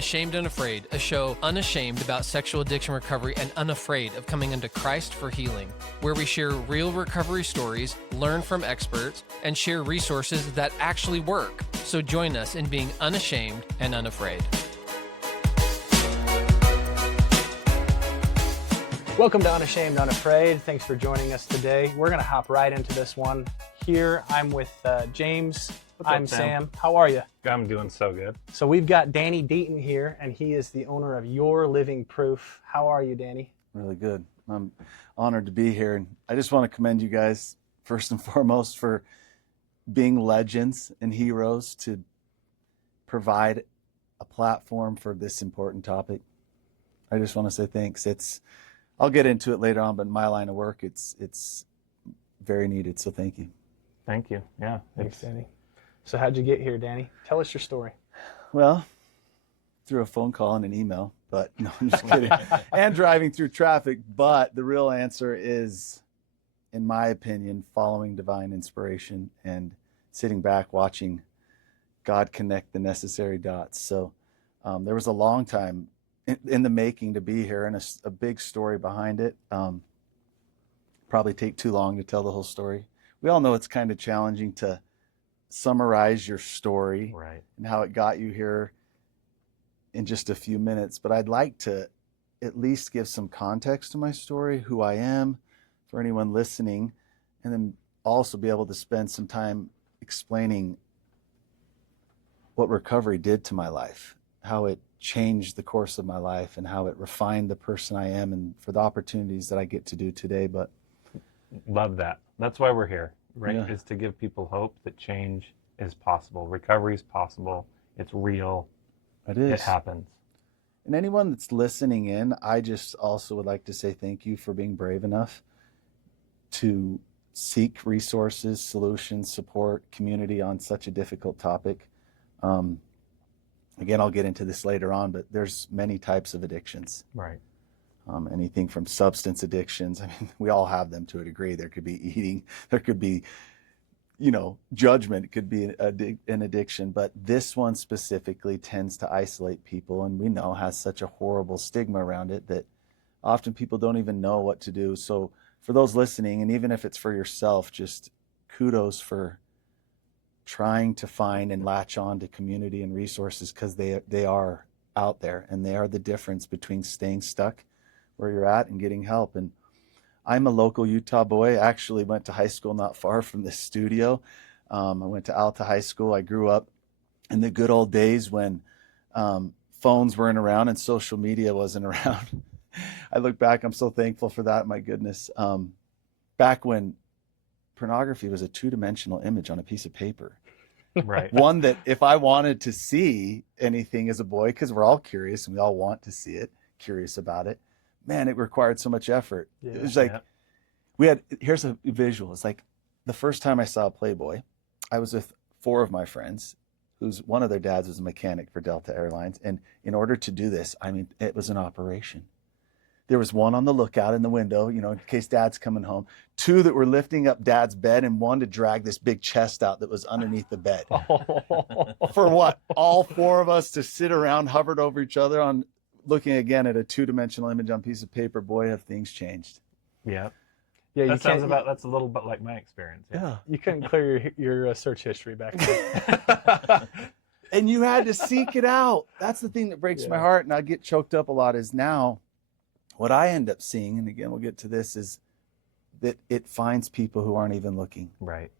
Unashamed Unafraid, a show unashamed about sexual addiction recovery and unafraid of coming unto Christ for healing, where we share real recovery stories, learn from experts, and share resources that actually work. So join us in being unashamed and unafraid. Welcome to Unashamed Unafraid. Thanks for joining us today. We're going to hop right into this one. Here, I'm with James. I'm Sam. How are you? I'm doing so good. So we've got Danny Deaton here, and he is the owner of Your Living Proof. How are you, Danny? Really good. I'm honored to be here. And I just want to commend you guys, first and foremost, for being legends and heroes to provide a platform for this important topic. I just want to say thanks. I'll get into it later on, but in my line of work, it's very needed. So thank you. Thank you. Yeah. Thanks, Danny. So how'd you get here, Danny? Tell us your story. Well, through a phone call and an email, but no, I'm just kidding. And driving through traffic. But the real answer is, in my opinion, following divine inspiration and sitting back watching God connect the necessary dots. So there was a long time in the making to be here, and a big story behind it. Probably take too long to tell the whole story. We all know it's kind of challenging to summarize your story, right, and how it got you here in just a few minutes. But I'd like to at least give some context to my story, who I am, for anyone listening, and then also be able to spend some time explaining what recovery did to my life, how it changed the course of my life, and how it refined the person I am, and for the opportunities that I get to do today. But love that. That's why we're here, right? Yeah. Is to give people hope that change is possible. Recovery is possible. It's real. it is. It happens. And anyone that's listening in, I just also would like to say thank you for being brave enough to seek resources, solutions, support, community on such a difficult topic. Again, I'll get into this later on, but there's many types of addictions. Right. Anything from substance addictions. I mean, we all have them to a degree. There could be eating, there could be, judgment. It could be an addiction, but this one specifically tends to isolate people, and we know has such a horrible stigma around it that often people don't even know what to do. So for those listening, and even if it's for yourself, just kudos for trying to find and latch on to community and resources, because they are out there, and they are the difference between staying stuck where you're at and getting help. And I'm a local Utah boy. I actually went to high school not far from this studio. I went to Alta High School. I grew up in the good old days when phones weren't around and social media wasn't around. I look back, I'm so thankful for that. My goodness. Back when pornography was a two-dimensional image on a piece of paper. Right. One that if I wanted to see anything as a boy, because we're all curious and we all want to see it, curious about it, man, it required so much effort. Yeah. It was like, here's a visual. It's like the first time I saw Playboy, I was with 4 of my friends, one of their dads was a mechanic for Delta Airlines. And in order to do this, I mean, it was an operation. There was one on the lookout in the window, in case dad's coming home, 2 that were lifting up dad's bed, and 1 to drag this big chest out that was underneath the bed. For what? All 4 of us to sit around, hovered over each other looking again at a two-dimensional image on a piece of paper. Boy, have things changed. Yeah. Yeah, That's a little bit like my experience. Yeah. You couldn't clear your search history back then. And you had to seek it out. That's the thing that breaks my heart, and I get choked up a lot, is now what I end up seeing, and again, we'll get to this, is that it finds people who aren't even looking. Right.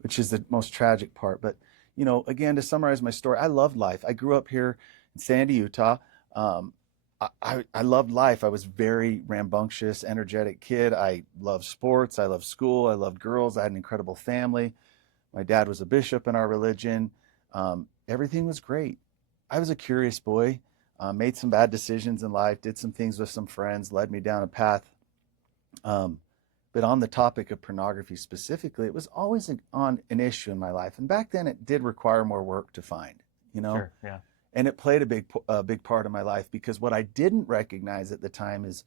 Which is the most tragic part. But, again, to summarize my story, I loved life. I grew up here in Sandy, Utah. I loved life. I was very rambunctious, energetic kid. I loved sports. I loved school. I loved girls. I had an incredible family. My dad was a bishop in our religion. Everything was great. I was a curious boy. Made some bad decisions in life, did some things with some friends, led me down a path. But on the topic of pornography specifically, it was always on an issue in my life. And back then it did require more work to find, Sure, yeah. And it played a big part of my life, because what I didn't recognize at the time is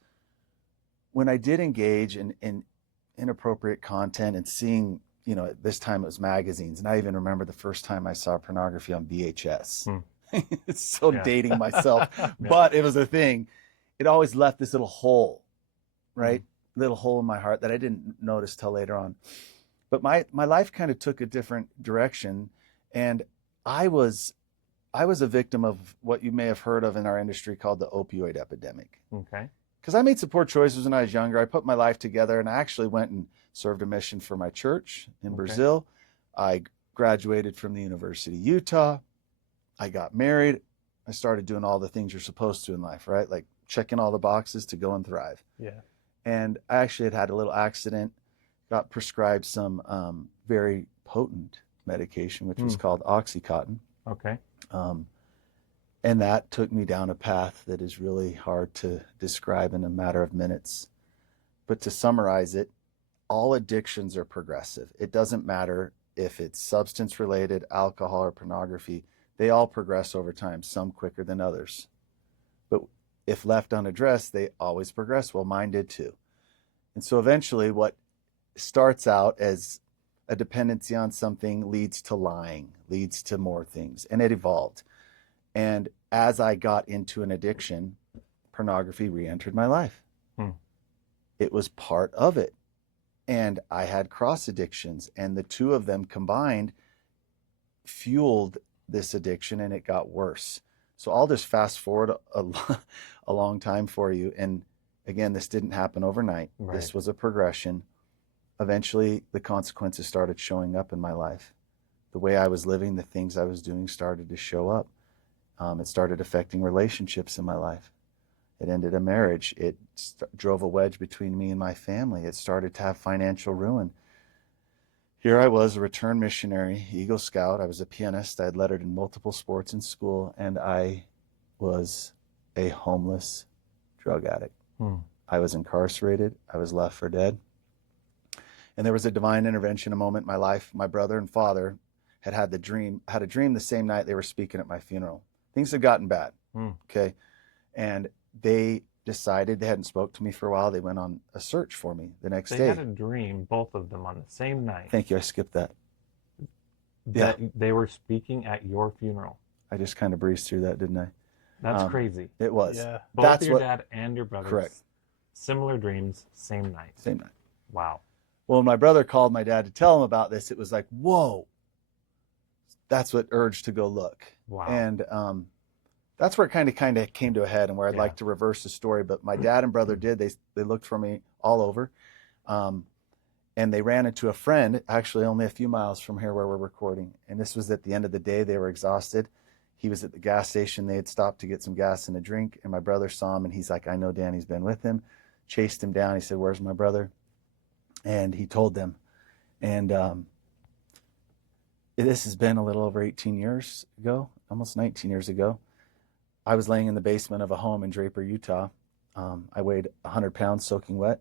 when I did engage in inappropriate content and seeing, at this time it was magazines. And I even remember the first time I saw pornography on VHS. It's so Yeah. dating myself, Yeah. but it was a thing. It always left this little hole, right? Little hole in my heart that I didn't notice till later on. But my life kind of took a different direction, and I was a victim of what you may have heard of in our industry called the opioid epidemic. Okay. Because I made some poor choices when I was younger. I put my life together, and I actually went and served a mission for my church in Brazil. I graduated from the University of Utah. I got married. I started doing all the things you're supposed to in life, right? Like checking all the boxes to go and thrive. Yeah. And I actually had a little accident, got prescribed some very potent medication, which was called Oxycontin. Okay. And that took me down a path that is really hard to describe in a matter of minutes. But to summarize it, all addictions are progressive. It doesn't matter if it's substance related, alcohol, or pornography. They all progress over time, some quicker than others. But if left unaddressed, they always progress. Well, mine did too. And so eventually what starts out as a dependency on something leads to lying, leads to more things, and it evolved. And as I got into an addiction, pornography re-entered my life. It was part of it. And I had cross addictions, and the two of them combined fueled this addiction, and it got worse. So I'll just fast forward a long time for you. And again, this didn't happen overnight. Right. This was a progression. Eventually, the consequences started showing up in my life. The way I was living, the things I was doing started to show up. It started affecting relationships in my life. It ended a marriage. It drove a wedge between me and my family. It started to have financial ruin. Here I was, a returned missionary, Eagle Scout. I was a pianist. I had lettered in multiple sports in school, and I was a homeless drug addict. I was incarcerated. I was left for dead. And there was a divine intervention, a moment in my life. My brother and father had a dream the same night they were speaking at my funeral. Things had gotten bad. Okay. And they decided, they hadn't spoke to me for a while. They went on a search for me the next day. They had a dream, both of them, on the same night. Thank you. I skipped that. That they were speaking at your funeral. I just kind of breezed through that, didn't I? That's crazy. It was. Yeah. Both your dad and your brother. Correct. Similar dreams, same night. Same night. Wow. Well, when my brother called my dad to tell him about this, it was like, whoa. That's what urged to go look. Wow. And that's where it kind of came to a head, and where I'd like to reverse the story. But my dad and brother did. They looked for me all over. And they ran into a friend, actually only a few miles from here where we're recording. And this was at the end of the day. They were exhausted. He was at the gas station. They had stopped to get some gas and a drink. And my brother saw him, and he's like, I know Danny's been with him. Chased him down. He said, where's my brother? And he told them. And this has been a little over 18 years ago, almost 19 years ago. I was laying in the basement of a home in Draper, Utah. I weighed 100 pounds soaking wet.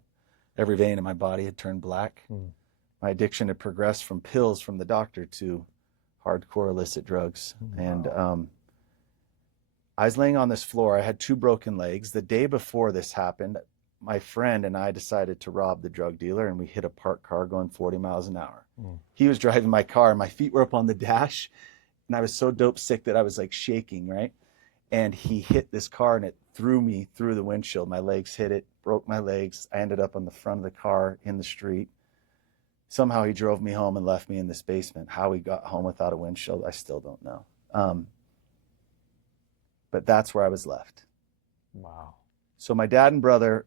Every vein in my body had turned black. My addiction had progressed from pills from the doctor to hardcore illicit drugs. Wow. And I was laying on this floor. I had 2 broken legs. The day before this happened, my friend and I decided to rob the drug dealer, and we hit a parked car going 40 miles an hour. He was driving my car, and my feet were up on the dash, and I was so dope sick that I was like shaking, right? And he hit this car, and it threw me through the windshield. My legs hit it, broke my legs. I ended up on the front of the car in the street. Somehow he drove me home and left me in this basement. How he got home without a windshield, I still don't know. But that's where I was left. Wow. So my dad and brother,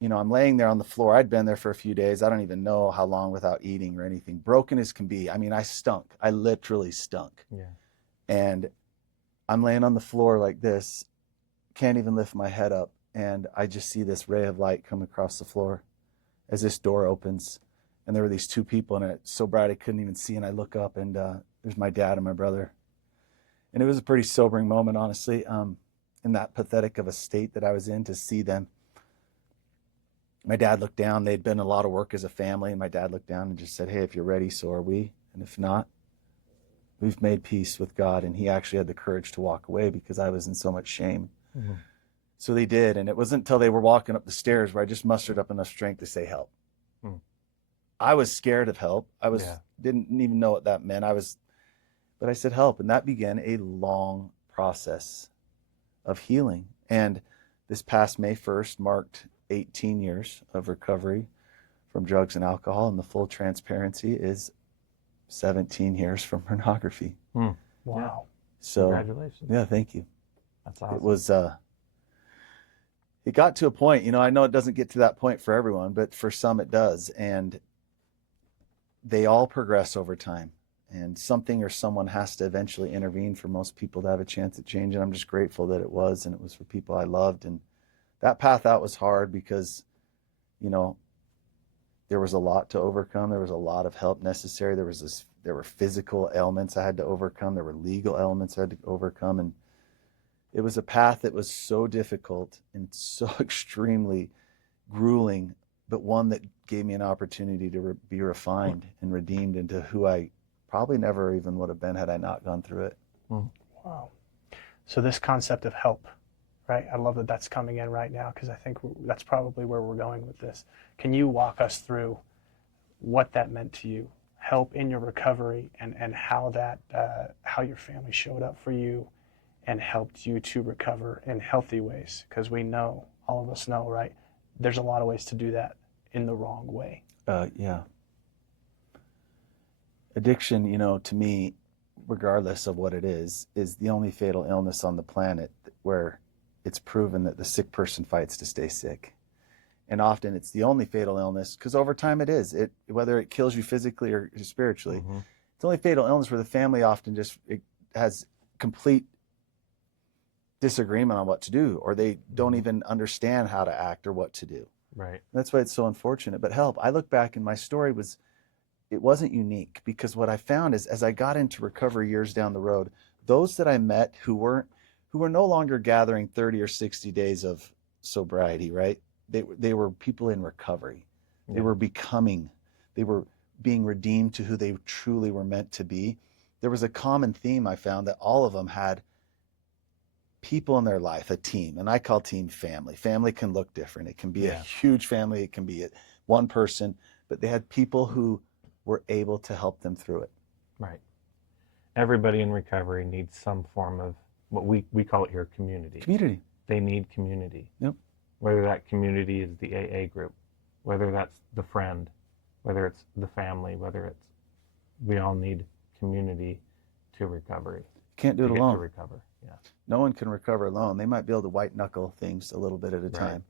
I'm laying there on the floor. I'd been there for a few days. I don't even know how long without eating or anything. Broken as can be. I mean, I stunk. I literally stunk. Yeah. And I'm laying on the floor like this, can't even lift my head up. And I just see this ray of light come across the floor as this door opens. And there were these 2 people, and it's so bright I couldn't even see. And I look up, and there's my dad and my brother. And it was a pretty sobering moment, honestly, in that pathetic of a state that I was in, to see them. My dad looked down. They'd been a lot of work as a family. And my dad looked down and just said, hey, if you're ready, so are we. And if not, we've made peace with God. And he actually had the courage to walk away because I was in so much shame. So they did. And it wasn't until they were walking up the stairs where I just mustered up enough strength to say help. I was scared of help. I didn't even know what that meant. But I said, help. And that began a long process of healing. And this past May 1st marked 18 years of recovery from drugs and alcohol. And the full transparency is 17 years from pornography. Hmm. Wow. So, Congratulations. yeah, thank you. That's awesome. It was, it got to a point, you know, I know it doesn't get to that point for everyone, but for some it does. And they all progress over time. And something or someone has to eventually intervene for most people to have a chance at change. And I'm just grateful that it was, and it was for people I loved. And that path out was hard because, you know, there was a lot to overcome. There was a lot of help necessary. There were physical ailments I had to overcome. There were legal elements I had to overcome. And it was a path that was so difficult and so extremely grueling, but one that gave me an opportunity to be refined and redeemed into who I probably never even would have been had I not gone through it. Wow. So this concept of help, right? I love that that's coming in right now, because I think that's probably where we're going with this. Can you walk us through what that meant to you, help in your recovery, and how that how your family showed up for you and helped you to recover in healthy ways? Because we know, all of us know, right? There's a lot of ways to do that in the wrong way. Yeah. Addiction, you know, to me, regardless of what it is the only fatal illness on the planet where it's proven that the sick person fights to stay sick. And often it's the only fatal illness because over time it is. Whether it kills you physically or spiritually, it's the only fatal illness where the family often it has complete disagreement on what to do, or they don't even understand how to act or what to do. Right. That's why it's so unfortunate. But help, I look back and my story wasn't unique, because what I found is as I got into recovery years down the road, those that I met who were no longer gathering 30 or 60 days of sobriety, right? They were people in recovery. Yeah. They were being redeemed to who they truly were meant to be. There was a common theme I found, that all of them had people in their life, a team, and I call team family. Family can look different. It can be a huge family. It can be one person, but they had people who were able to help them through it. Right. Everybody in recovery needs some form of what we call it here community. Community. They need community. Yep. Whether that community is the AA group, whether that's the friend, whether it's the family, we all need community to recovery. Can't do it alone. To recover. Yeah. No one can recover alone. They might be able to white knuckle things a little bit at a time,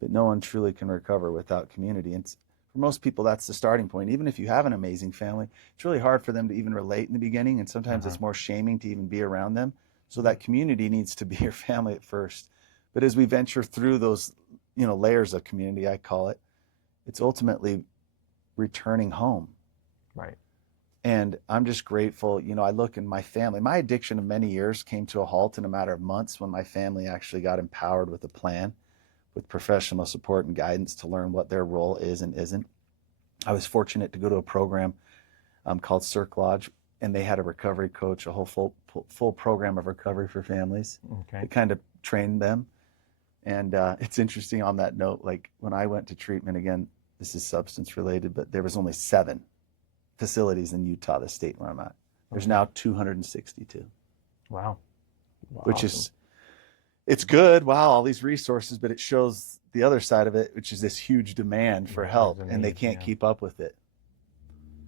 but no one truly can recover without community. And for most people, that's the starting point. Even if you have an amazing family, it's really hard for them to even relate in the beginning. And sometimes it's more shaming to even be around them. So that community needs to be your family at first. But as we venture through those, you know, layers of community, I call it, it's ultimately returning home. Right. And I'm just grateful. You know, I look in my family, my addiction of many years came to a halt in a matter of months when my family actually got empowered with a plan, with professional support and guidance to learn what their role is and isn't. I was fortunate to go to a program called Circ Lodge, and they had a recovery coach, a whole full program of recovery for families. Okay. It kind of trained them. And it's interesting on that note, like when I went to treatment, again, this is substance related, but there was only 7 facilities in Utah, the state where I'm at. There's now 262. Wow. Which is, it's good. Wow, all these resources, but it shows the other side of it, which is this huge demand for help, and they can't keep up with it.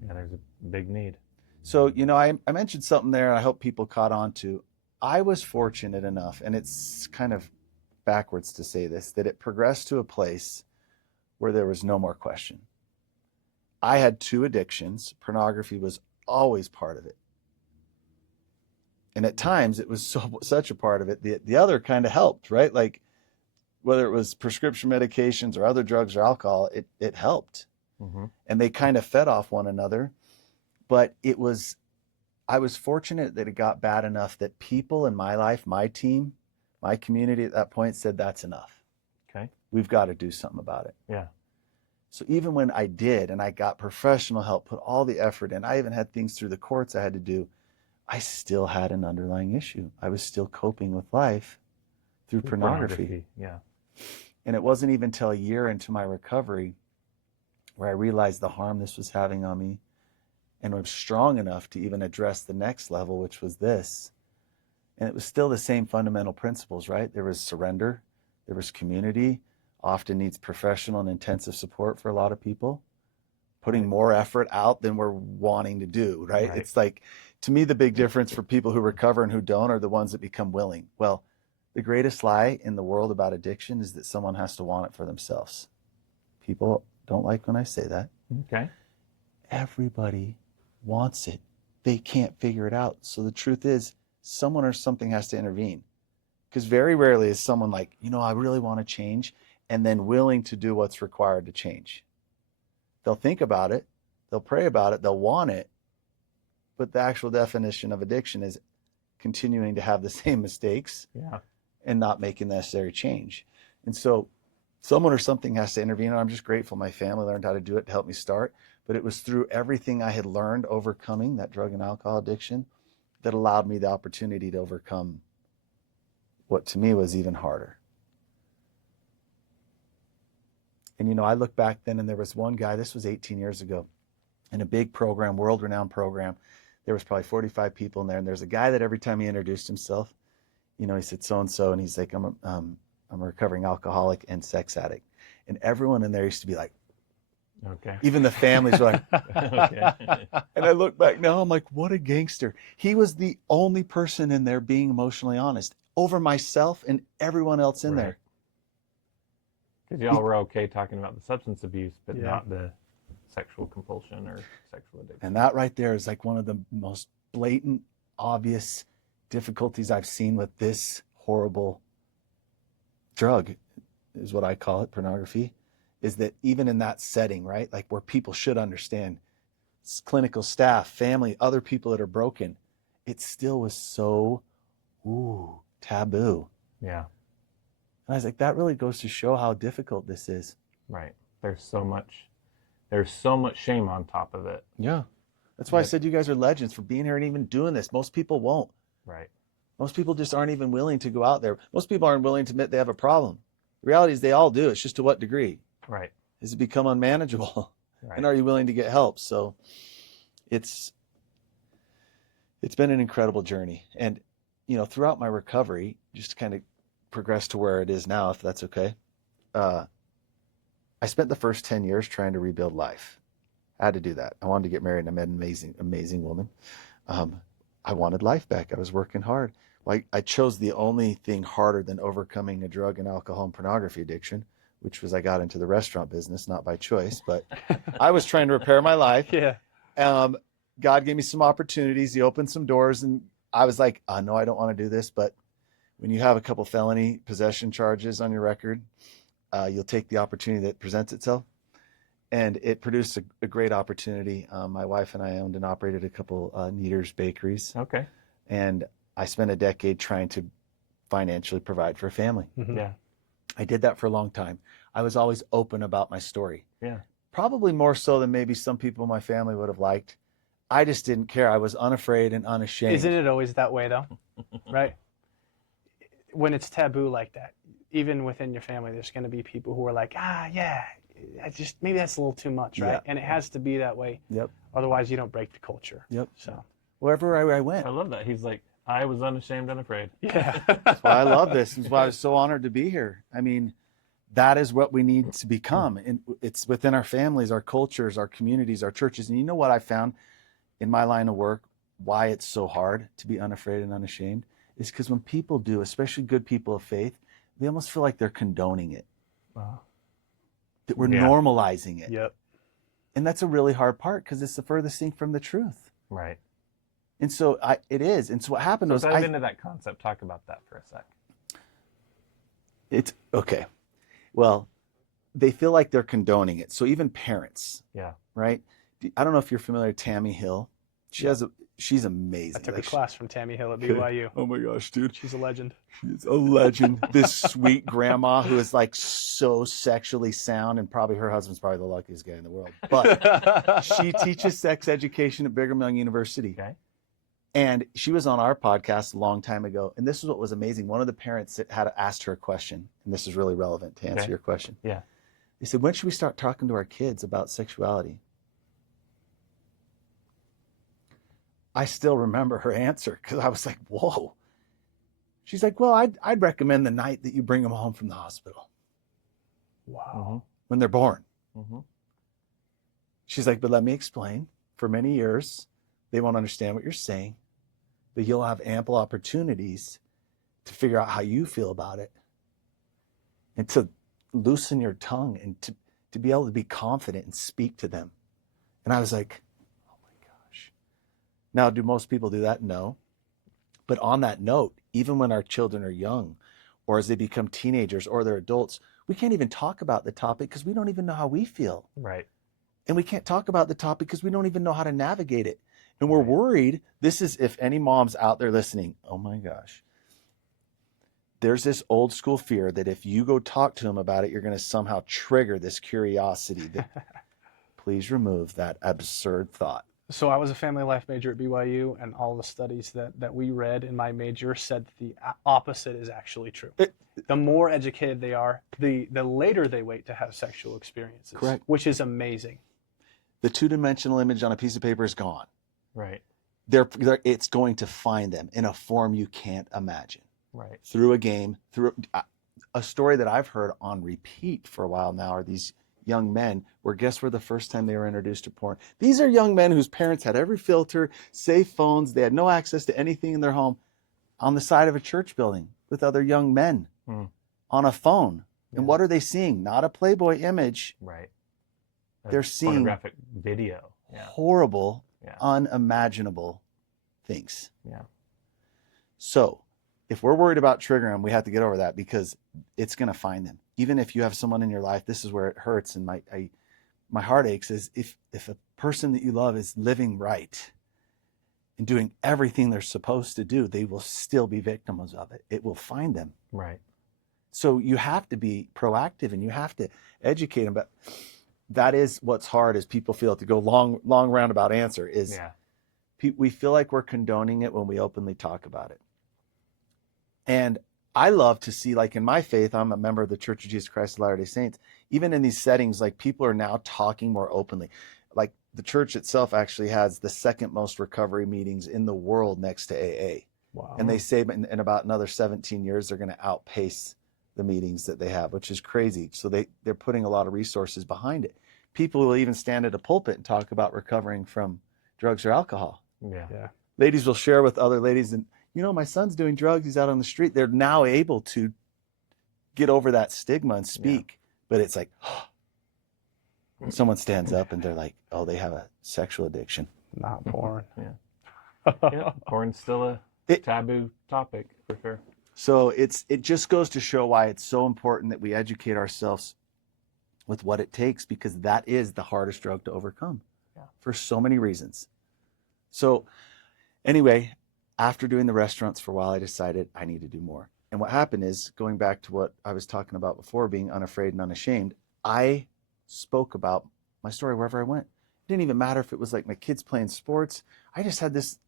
Yeah, there's a big need. So, you know, I mentioned something there, and I hope people caught on to. I was fortunate enough, and it's kind of backwards to say this, that it progressed to a place where there was no more question. I had 2 addictions. Pornography was always part of it. And at times it was such a part of it. The other kind of helped, right? Like whether it was prescription medications or other drugs or alcohol, it helped. And they kind of fed off one another. But I was fortunate that it got bad enough that people in my life, my team, my community at that point said, that's enough. Okay. We've got to do something about it. Yeah. So even when I did, and I got professional help, put all the effort in, I even had things through the courts I had to do, I still had an underlying issue. I was still coping with life through pornography. Yeah. And it wasn't even until a year into my recovery where I realized the harm this was having on me. and I'm strong enough to even address the next level, which was this. And it was still the same fundamental principles, right? There was surrender, there was community, often needs professional and intensive support for a lot of people, putting more effort out than we're wanting to do, right? It's like, to me, the big difference for people who recover and who don't are the ones that become willing. Well, the greatest lie in the world about addiction is that someone has to want it for themselves. People don't like when I say that. Okay. Everybody wants it. They can't figure it out. So the truth is, someone or something has to intervene. Because very rarely is someone like, I really want to change, and then willing to do what's required to change. They'll think about it, they'll pray about it, they'll want it, but the actual definition of addiction is continuing to have the same mistakes and not making the necessary change. And so someone or something has to intervene, and I'm just grateful my family learned how to do it to help me start. But it was through everything I had learned overcoming that drug and alcohol addiction that allowed me the opportunity to overcome what to me was even harder. And I look back then, and there was one guy, this was 18 years ago, in a big program, world-renowned program. There was probably 45 people in there, and there's a guy that every time he introduced himself, he said so-and-so, and he's like, I'm a recovering alcoholic and sex addict. And everyone in there used to be like, okay. Even the families were like, Okay. And I look back now, I'm like, what a gangster. He was the only person in there being emotionally honest over myself and everyone else in there. Because y'all were okay talking about the substance abuse, but not the sexual compulsion or sexual addiction. And that right there is like one of the most blatant, obvious difficulties I've seen with this horrible drug, is what I call it, pornography, is that even in that setting, right, like where people should understand, clinical staff, family, other people that are broken, it still was so taboo. Yeah. And I was like, that really goes to show how difficult this is. Right. There's so much shame on top of it. Yeah. That's why I said you guys are legends for being here and even doing this. Most people won't. Right. Most people just aren't even willing to go out there. Most people aren't willing to admit they have a problem. The reality is they all do. It's just to what degree? Right. Has it become unmanageable? Right. And are you willing to get help? So it's been an incredible journey. And, throughout my recovery, just to kind of progress to where it is now, if that's okay, I spent the first 10 years trying to rebuild life. I had to do that. I wanted to get married, and I met an amazing, amazing woman. I wanted life back. I was working hard. I chose the only thing harder than overcoming a drug and alcohol and pornography addiction, which was I got into the restaurant business, not by choice, but I was trying to repair my life. Yeah. God gave me some opportunities. He opened some doors, and I was like, no, I don't want to do this. But when you have a couple felony possession charges on your record, you'll take the opportunity that presents itself. And it produced a great opportunity. My wife and I owned and operated a couple Kneaders bakeries. Okay. And I spent a decade trying to financially provide for a family. Mm-hmm. Yeah. I did that for a long time. I was always open about my story. Yeah. Probably more so than maybe some people in my family would have liked. I just didn't care. I was unafraid and unashamed. Isn't it always that way, though? Right? When it's taboo like that, even within your family, there's going to be people who are like, maybe that's a little too much, right? Yeah. And it has to be that way. Yep. Otherwise, you don't break the culture. Yep. So Wherever I went. I love that. He's like, I was unashamed, unafraid. yeah. That's why I love this. That's why I was so honored to be here. I mean, that is what we need to become. And it's within our families, our cultures, our communities, our churches. And you know what I found in my line of work, why it's so hard to be unafraid and unashamed, is because when people do, especially good people of faith, they almost feel like they're condoning it. Wow. That we're normalizing it. Yep. And that's a really hard part because it's the furthest thing from the truth. Right. And so it is. And so what happened was dive into that concept. Talk about that for a sec. It's okay. Well, they feel like they're condoning it. So even parents, right? I don't know if you're familiar with Tammy Hill. She's amazing. I took a class from Tammy Hill at BYU. Oh my gosh, dude. She's a legend. She's a legend. This sweet grandma who is like so sexually sound, and probably her husband's probably the luckiest guy in the world. But she teaches sex education at Brigham Young University. Okay. And she was on our podcast a long time ago. And this is what was amazing. One of the parents had asked her a question, and this is really relevant to answer your question. Yeah. They said, when should we start talking to our kids about sexuality? I still remember her answer because I was like, whoa. She's like, well, I'd recommend the night that you bring them home from the hospital Wow. when they're born. Mm-hmm. She's like, but let me explain. For many years, they won't understand what you're saying, but you'll have ample opportunities to figure out how you feel about it and to loosen your tongue and to be able to be confident and speak to them. And I was like, oh my gosh. Now, do most people do that? No. But on that note, even when our children are young or as they become teenagers or they're adults, we can't even talk about the topic because we don't even know how we feel. Right. And we can't talk about the topic because we don't even know how to navigate it. And we're worried. This is, if any moms out there listening, oh my gosh, there's this old school fear that if you go talk to them about it, you're going to somehow trigger this curiosity. Please remove that absurd thought. So I was a family life major at BYU, and all the studies that we read in my major said that the opposite is actually true. The more educated they are, the later they wait to have sexual experiences. Correct. Which is amazing. The two-dimensional image on a piece of paper is gone. Right. It's going to find them in a form you can't imagine. Right. Through a game, through a story that I've heard on repeat for a while now are these young men where guess where the first time they were introduced to porn? These are young men whose parents had every filter, safe phones, they had no access to anything in their home, on the side of a church building with other young men on a phone. Yeah. And what are they seeing? Not a Playboy image. Right. They're seeing pornographic video. Yeah. horrible, Yeah. unimaginable things. Yeah. So if we're worried about triggering them, we have to get over that because it's going to find them. Even if you have someone in your life, this is where it hurts and my heart aches is if a person that you love is living right and doing everything they're supposed to do, they will still be victims of it. It will find them. Right. So you have to be proactive and you have to educate them. But that is what's hard is people feel to go long roundabout answer is we feel like we're condoning it when we openly talk about it. And I love to see, like in my faith, I'm a member of the Church of Jesus Christ of Latter-day Saints. Even in these settings, like people are now talking more openly. Like the church itself actually has the second most recovery meetings in the world next to AA. Wow. And they say in about another 17 years, they're going to outpace the meetings that they have, which is crazy. So they're putting a lot of resources behind it. People will even stand at a pulpit and talk about recovering from drugs or alcohol. Yeah. Ladies will share with other ladies and, you know, my son's doing drugs. He's out on the street. They're now able to get over that stigma and speak. But it's like, someone stands up and they're like, oh, they have a sexual addiction. Not porn. Yeah. Porn's still a taboo topic for sure. So it just goes to show why it's so important that we educate ourselves with what it takes, because that is the hardest drug to overcome for so many reasons. So anyway, after doing the restaurants for a while, I decided I need to do more. And what happened is, going back to what I was talking about before, being unafraid and unashamed, I spoke about my story wherever I went. It didn't even matter if it was like my kids playing sports. I just had this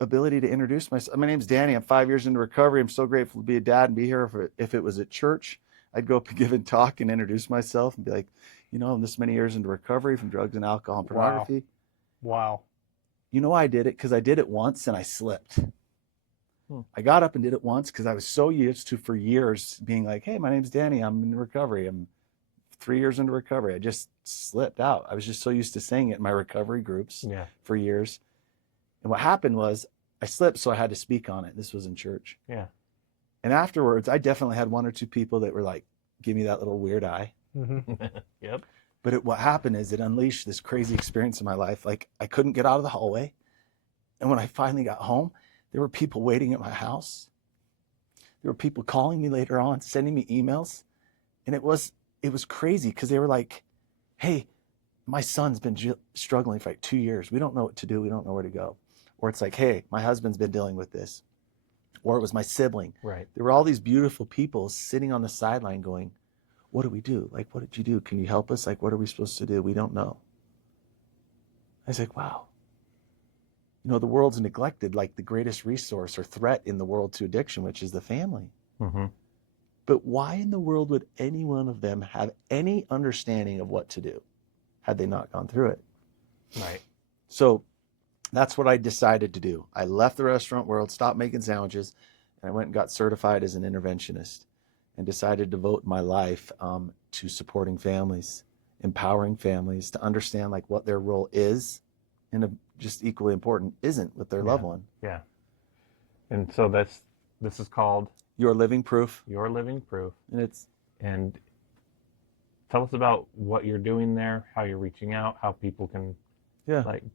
ability to introduce myself. My name's Danny. I'm 5 years into recovery. I'm so grateful to be a dad and be here. If it was at church, I'd go up and give a talk and introduce myself and be like, you know, I'm this many years into recovery from drugs and alcohol and pornography. Wow. You know why I did it? Because I did it once and I slipped. I got up and did it once because I was so used to, for years, being like, hey, my name's Danny. I'm in recovery. I'm 3 years into recovery. I just slipped out. I was just so used to saying it in my recovery groups for years. And what happened was I slipped, so I had to speak on it. This was in church. Yeah. And afterwards, I definitely had one or two people that were like, give me that little weird eye. Yep. But what happened is it unleashed this crazy experience in my life. Like I couldn't get out of the hallway. And when I finally got home, there were people waiting at my house. There were people calling me later on, sending me emails. And it was crazy because they were like, hey, my son's been struggling for like 2 years. We don't know what to do. We don't know where to go. Or it's like, hey, my husband's been dealing with this. Or it was my sibling. Right. There were all these beautiful people sitting on the sideline going, what do we do? Like, what did you do? Can you help us? Like, what are we supposed to do? We don't know. I was like, wow. You know, the world's neglected like the greatest resource or threat in the world to addiction, which is the family. Mm-hmm. But why in the world would any one of them have any understanding of what to do had they not gone through it? Right. So That's what I decided to do. I left the restaurant world, stopped making sandwiches, and I went and got certified as an interventionist and decided to devote my life to supporting families, empowering families to understand like what their role is, and just equally important isn't with their loved one. Yeah. And so this is called Your Living Proof. Your Living Proof. And tell us about what you're doing there, how you're reaching out, how people can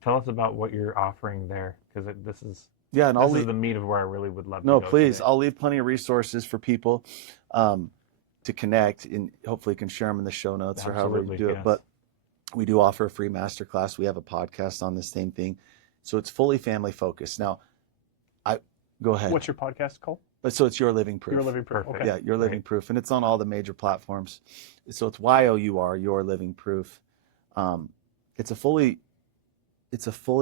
tell us about what you're offering there, because this is the meat of where I really would love to go. No, please. Today. I'll leave plenty of resources for people to connect, and hopefully can share them in the show notes. Absolutely, or however you do it. But we do offer a free masterclass. We have a podcast on the same thing. So it's fully family focused. Now, go ahead. What's your podcast called? So it's Your Living Proof. Your Living Proof. Perfect. Okay. Yeah, Your Living Proof. And it's on all the major platforms. So it's YOUR, Your Living Proof. It's a fully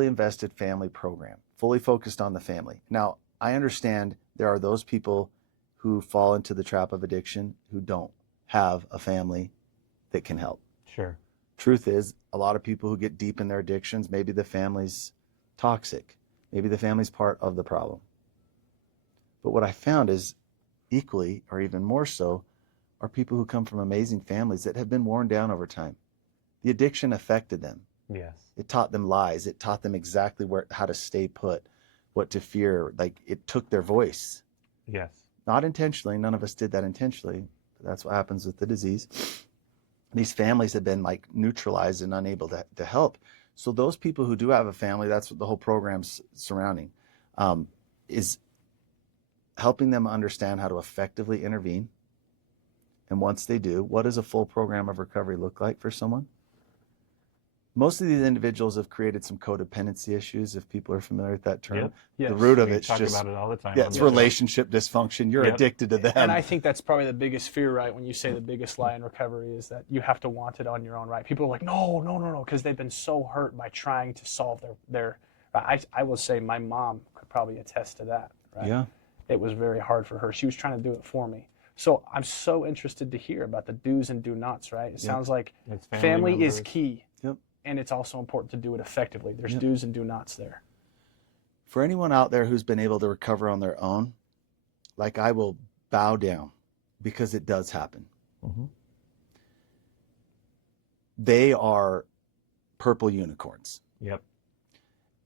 invested family program, fully focused on the family. Now, I understand there are those people who fall into the trap of addiction who don't have a family that can help. Sure. Truth is, a lot of people who get deep in their addictions, maybe the family's toxic. Maybe the family's part of the problem. But what I found is equally, or even more so, are people who come from amazing families that have been worn down over time. The addiction affected them. Yes. It taught them lies. It taught them exactly how to stay put, what to fear. Like, it took their voice. Yes. Not intentionally. None of us did that intentionally. But that's what happens with the disease. These families have been like neutralized and unable to help. So those people who do have a family, that's what the whole program's surrounding, is helping them understand how to effectively intervene. And once they do, what does a full program of recovery look like for someone? Most of these individuals have created some codependency issues, if people are familiar with that term. Yep. Yes. The root of We it's talk just, about it all the time. yeah, it's relationship dysfunction. You're addicted to them. And I think that's probably the biggest fear, right? When you say the biggest lie in recovery is that you have to want it on your own, right? People are like, no, because they've been so hurt by trying to solve their I will say my mom could probably attest to that, right? Yeah. It was very hard for her. She was trying to do it for me. So I'm so interested to hear about the do's and do nots, right? It sounds like family is key. Yep. And it's also important to do it effectively. There's do's and do nots there. For anyone out there who's been able to recover on their own, like, I will bow down, because it does happen. Mm-hmm. They are purple unicorns. Yep.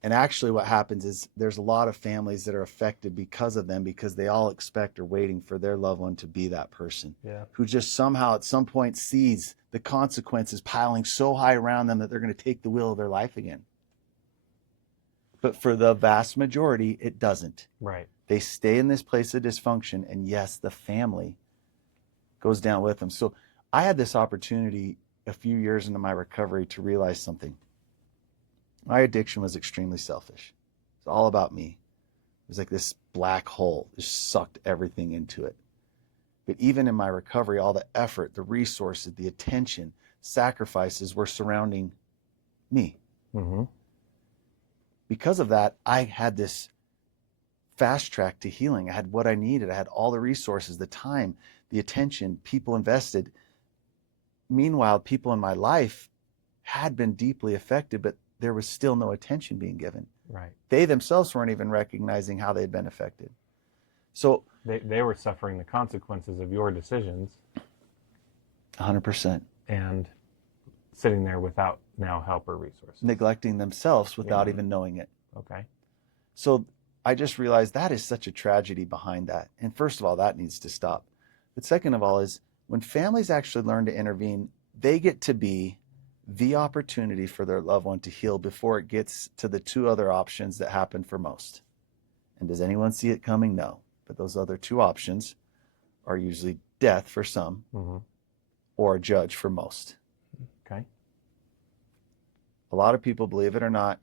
And actually what happens is there's a lot of families that are affected because of them, because they all expect or waiting for their loved one to be that person who just somehow at some point sees the consequences piling so high around them that they're going to take the wheel of their life again. But for the vast majority, it doesn't. Right. They stay in this place of dysfunction, and yes, the family goes down with them. So I had this opportunity a few years into my recovery to realize something. My addiction was extremely selfish. It's all about me. It was like this black hole, just sucked everything into it. But even in my recovery, all the effort, the resources, the attention, sacrifices were surrounding me. Mm-hmm. Because of that, I had this fast track to healing. I had what I needed. I had all the resources, the time, the attention, people invested. Meanwhile, people in my life had been deeply affected, but there was still no attention being given. Right. They themselves weren't even recognizing how they'd been affected. So they were suffering the consequences of your decisions. 100%. And sitting there without now help or resources. Neglecting themselves without even knowing it. Okay. So I just realized that is such a tragedy behind that. And first of all, that needs to stop. But second of all is when families actually learn to intervene, they get to be the opportunity for their loved one to heal before it gets to the two other options that happen for most. And does anyone see it coming? No. But those other two options are usually death for some, or a judge for most. Okay. A lot of people, believe it or not,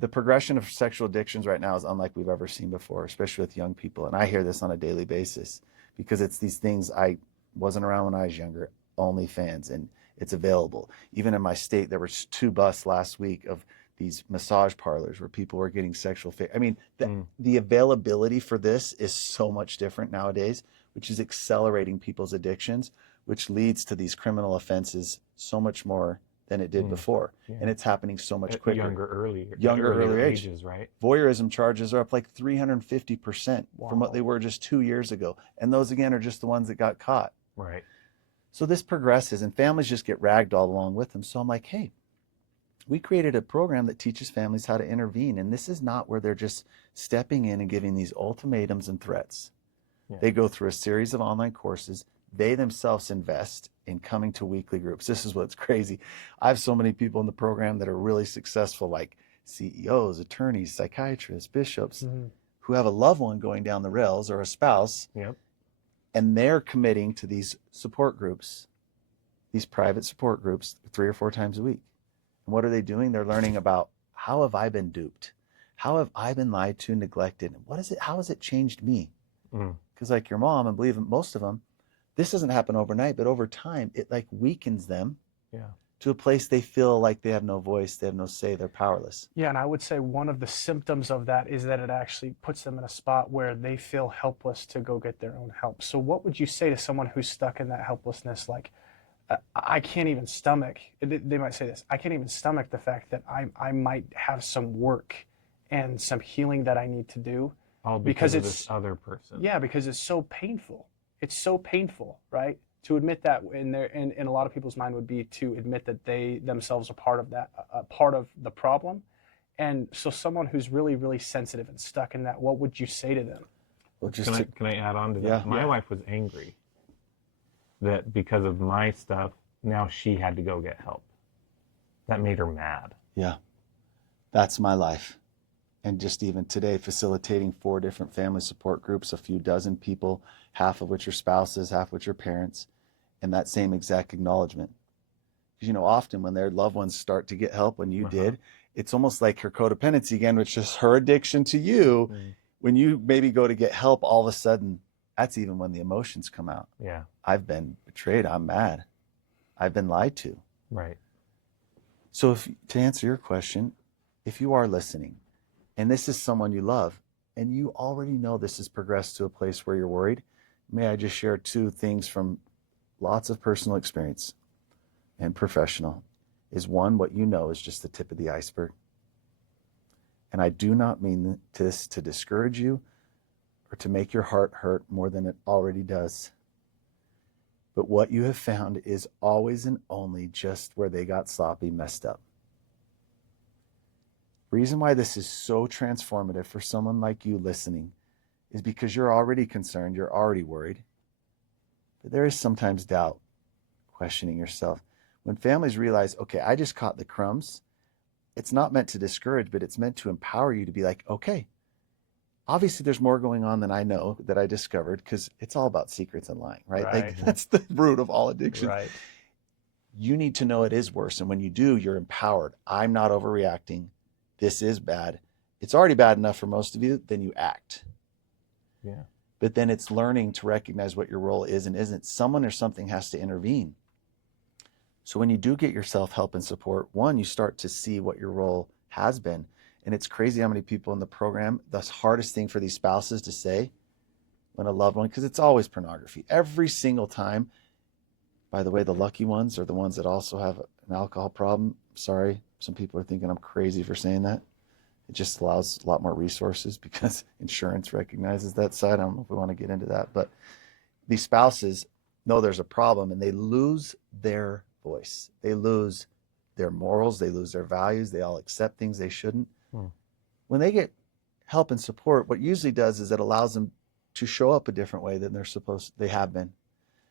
the progression of sexual addictions right now is unlike we've ever seen before, especially with young people. And I hear this on a daily basis because it's these things I wasn't around when I was younger. OnlyFans, and it's available. Even in my state, there were 2 busts last week of these massage parlors where people were getting sexual I mean, the availability for this is so much different nowadays, which is accelerating people's addictions, which leads to these criminal offenses so much more than it did before. Yeah. And it's happening so much quicker. Earlier ages, right? Voyeurism charges are up like 350% from what they were just 2 years ago. And those, again, are just the ones that got caught. Right. So this progresses, and families just get ragged all along with them. So I'm like, hey, we created a program that teaches families how to intervene. And this is not where they're just stepping in and giving these ultimatums and threats. Yeah. They go through a series of online courses. They themselves invest in coming to weekly groups. This is what's crazy. I have so many people in the program that are really successful, like CEOs, attorneys, psychiatrists, bishops, who have a loved one going down the rails or a spouse. Yep. And they're committing to these support groups, these private support groups, 3 or 4 times a week. And what are they doing? They're learning about, how have I been duped? How have I been lied to, neglected? What is it? How has it changed me? Because like your mom, and believe most of them, this doesn't happen overnight, but over time, it like weakens them to a place they feel like they have no voice, they have no say, they're powerless. Yeah, and I would say one of the symptoms of that is that it actually puts them in a spot where they feel helpless to go get their own help. So what would you say to someone who's stuck in that helplessness? Like, I can't even stomach, they might say this, I can't even stomach the fact that I might have some work and some healing that I need to do. All because of this other person. Yeah, because it's so painful. It's so painful, right? To admit that in a lot of people's mind would be to admit that they themselves are part of that, part of the problem. And so someone who's really, really sensitive and stuck in that, what would you say to them? Well, can I add on to that? My wife was angry that because of my stuff, now she had to go get help. That made her mad. Yeah, that's my life. And just even today, facilitating 4 different family support groups, a few dozen people, half of which are spouses, half of which are parents, and that same exact acknowledgement. Because, often when their loved ones start to get help, when you did, it's almost like her codependency again, which is her addiction to you. When you maybe go to get help, all of a sudden, that's even when the emotions come out. Yeah. I've been betrayed. I'm mad. I've been lied to. Right. So to answer your question, if you are listening, and this is someone you love, and you already know this has progressed to a place where you're worried, may I just share 2 things from lots of personal experience and professional. Is one, what you know is just the tip of the iceberg. And I do not mean this to discourage you or to make your heart hurt more than it already does. But what you have found is always and only just where they got sloppy, messed up. Reason why this is so transformative for someone like you listening is because you're already concerned, you're already worried. But there is sometimes doubt, questioning yourself. When families realize, okay, I just caught the crumbs, it's not meant to discourage, but it's meant to empower you to be like, okay, obviously there's more going on than I know that I discovered, because it's all about secrets and lying, right? Like, that's the root of all addiction. Right. You need to know it is worse. And when you do, you're empowered. I'm not overreacting. This is bad. It's already bad enough for most of you, then you act. Yeah. But then it's learning to recognize what your role is and isn't. Someone or something has to intervene. So when you do get yourself help and support, one, you start to see what your role has been. And it's crazy how many people in the program, the hardest thing for these spouses to say when a loved one, because it's always pornography. Every single time. By the way, the lucky ones are the ones that also have an alcohol problem. Sorry, some people are thinking I'm crazy for saying that. It just allows a lot more resources because insurance recognizes that side. I don't know if we want to get into that, but these spouses know there's a problem and they lose their voice. They lose their morals. They lose their values. They all accept things they shouldn't. When they get help and support, what usually does is it allows them to show up a different way than they have been.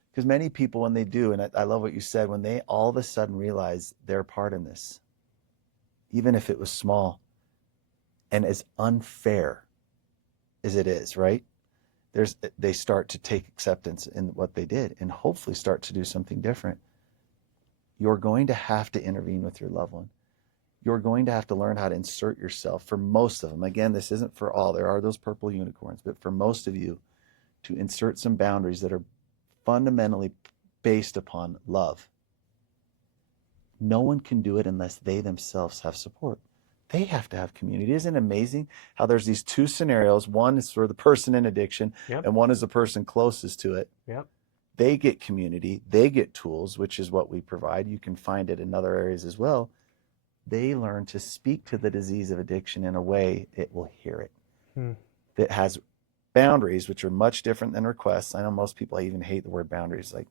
Because many people, when they do, and I love what you said, when they all of a sudden realize their part in this, even if it was small and as unfair as it is, right? They start to take acceptance in what they did and hopefully start to do something different. You're going to have to intervene with your loved one. You're going to have to learn how to insert yourself for most of them. Again, this isn't for all. There are those purple unicorns, but for most of you, to insert some boundaries that are fundamentally based upon love. No one can do it unless they themselves have support. They have to have community. Isn't it amazing how there's these 2 scenarios? One is for the person in addiction, and one is the person closest to it. They get community, they get tools, which is what we provide. You can find it in other areas as well. They learn to speak to the disease of addiction in a way it will hear it. That has boundaries, which are much different than requests. I know most people even hate the word boundaries. Like,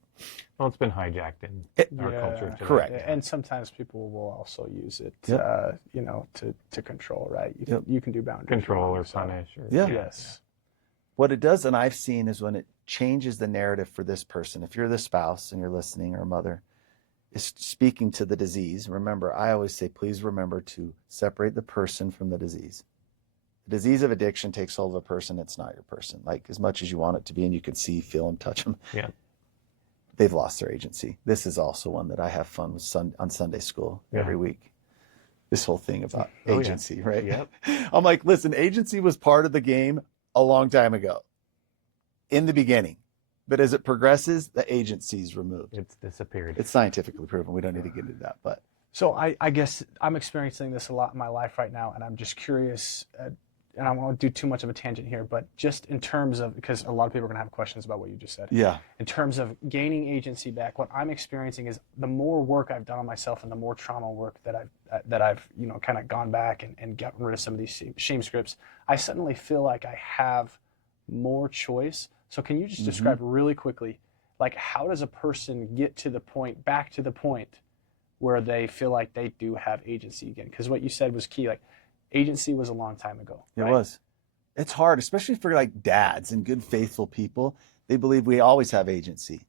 well, it's been hijacked in our culture today. Correct. And sometimes people will also use it, you know, to control, right? You can do boundaries. Control or punish. Or, Yes. What it does, and I've seen, is when it changes the narrative for this person. If you're the spouse and you're listening, or a mother is speaking to the disease, remember, I always say, please remember to separate the person from the disease. The disease of addiction takes hold of a person. It's not your person. Like, as much as you want it to be, and you can see, feel, and touch them. Yeah. They've lost their agency. This is also one that I have fun with on Sunday school every week. This whole thing about agency, right? Yep. I'm like, listen, agency was part of the game a long time ago, in the beginning. But as it progresses, the agency's removed. It's disappeared. It's scientifically proven. We don't need to get into that. But so I guess I'm experiencing this a lot in my life right now, and I'm just curious, and I won't do too much of a tangent here, but just in terms of, because a lot of people are going to have questions about what you just said. Yeah. In terms of gaining agency back, what I'm experiencing is the more work I've done on myself and the more trauma work that I've you know, kind of gone back and gotten rid of some of these shame scripts, I suddenly feel like I have more choice. So can you just describe really quickly, like, how does a person get to the point, back to the point where they feel like they do have agency again? Because what you said was key. Like, agency was a long time ago. Right? It was. It's hard, especially for like dads and good, faithful people. They believe we always have agency.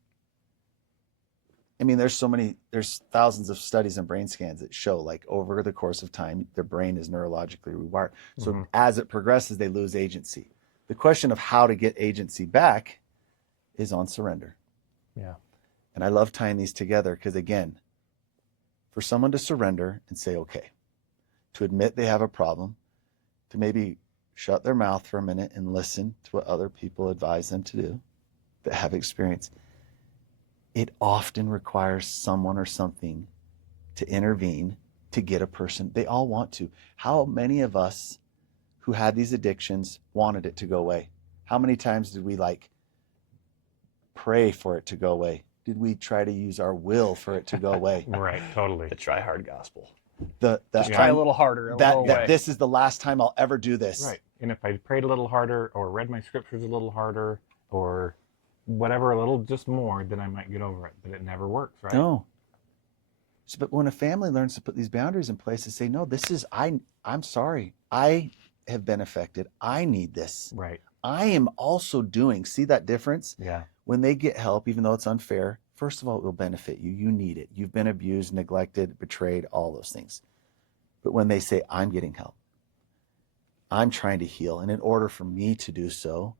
I mean, there's thousands of studies and brain scans that show, like, over the course of time, their brain is neurologically rewired. So as it progresses, they lose agency. The question of how to get agency back is on surrender. Yeah. And I love tying these together because, again, for someone to surrender and say, okay, to admit they have a problem, to maybe shut their mouth for a minute and listen to what other people advise them to do that have experience, it often requires someone or something to intervene to get a person. They all want to. How many of us who had these addictions wanted it to go away? How many times did we pray for it to go away? Did we try to use our will for it to go away? Right, totally. The try hard gospel. Just try a little harder. That this is the last time I'll ever do this. Right. And if I prayed a little harder, or read my scriptures a little harder, or whatever, a little just more, then I might get over it. But it never works, right? No. So, but when a family learns to put these boundaries in place and say, no, I'm sorry. I have been affected. I need this. Right. I am also doing. See that difference? Yeah. When they get help, even though it's unfair, first of all, it will benefit you. You need it. You've been abused, neglected, betrayed, all those things. But when they say, I'm getting help, I'm trying to heal, and in order for me to do so,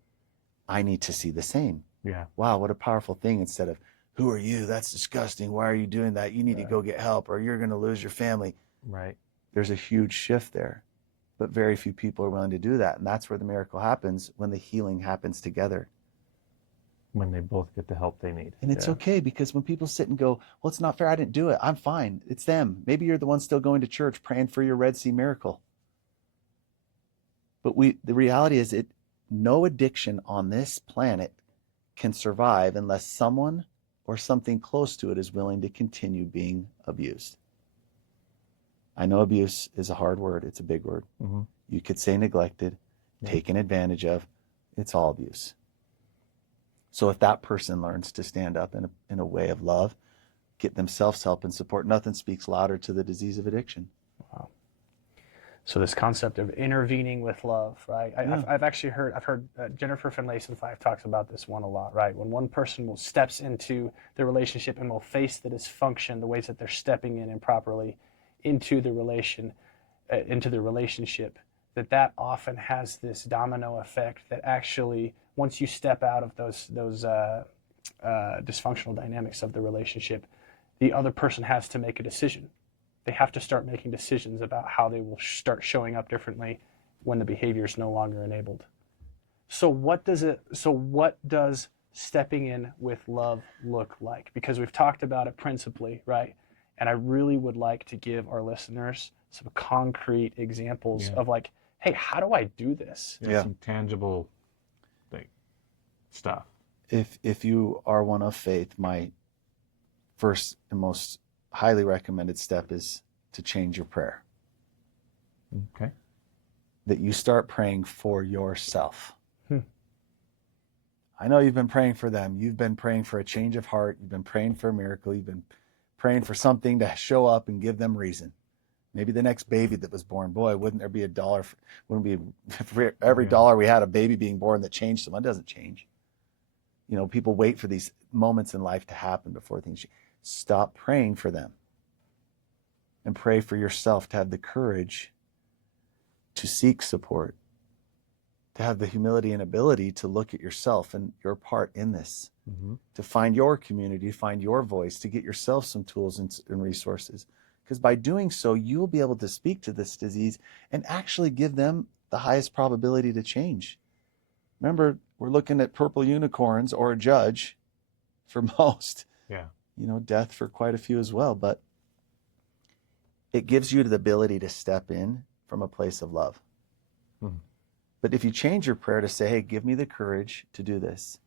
I need to see the same. Yeah. Wow, what a powerful thing. Instead of, who are you? That's disgusting. Why are you doing that? You need to go get help, or you're going to lose your family. Right. There's a huge shift there. But very few people are willing to do that. And that's where the miracle happens, when the healing happens together. When they both get the help they need. And it's okay, because when people sit and go, well, it's not fair, I didn't do it, I'm fine, it's them. Maybe you're the one still going to church praying for your Red Sea miracle. But the reality is, no addiction on this planet can survive unless someone or something close to it is willing to continue being abused. I know abuse is a hard word. It's a big word. Mm-hmm. You could say neglected, taken advantage of. It's all abuse. So if that person learns to stand up in a way of love, get themselves help and support, nothing speaks louder to the disease of addiction. Wow. So this concept of intervening with love, right? I've heard Jennifer Finlayson 5 talks about this one a lot, right? When one person steps into the relationship and will face the dysfunction, the ways that they're stepping in improperly into the relationship, that often has this domino effect that actually, once you step out of those dysfunctional dynamics of the relationship, the other person has to make a decision. They have to start making decisions about how they will start showing up differently when the behavior is no longer enabled. So what does stepping in with love look like? Because we've talked about it principally, right? And I really would like to give our listeners some concrete examples of, like, hey, how do I do this? Some tangible stuff. if you are one of faith, my first and most highly recommended step is to change your prayer. Okay. That you start praying for yourself. I know you've been praying for them. You've been praying for a change of heart. You've been praying for a miracle. You've been praying for something to show up and give them reason. Maybe the next baby that was born. Boy, wouldn't there be a dollar? Wouldn't be for every dollar we had a baby being born that changed someone? It doesn't change. You know, people wait for these moments in life to happen before things change. Stop praying for them and pray for yourself to have the courage to seek support, to have the humility and ability to look at yourself and your part in this, to find your community, find your voice, to get yourself some tools and resources. Because by doing so, you'll be able to speak to this disease and actually give them the highest probability to change. Remember, we're looking at purple unicorns or a judge for most. Yeah. You know, death for quite a few as well. But it gives you the ability to step in from a place of love. But if you change your prayer to say, hey, give me the courage to do this.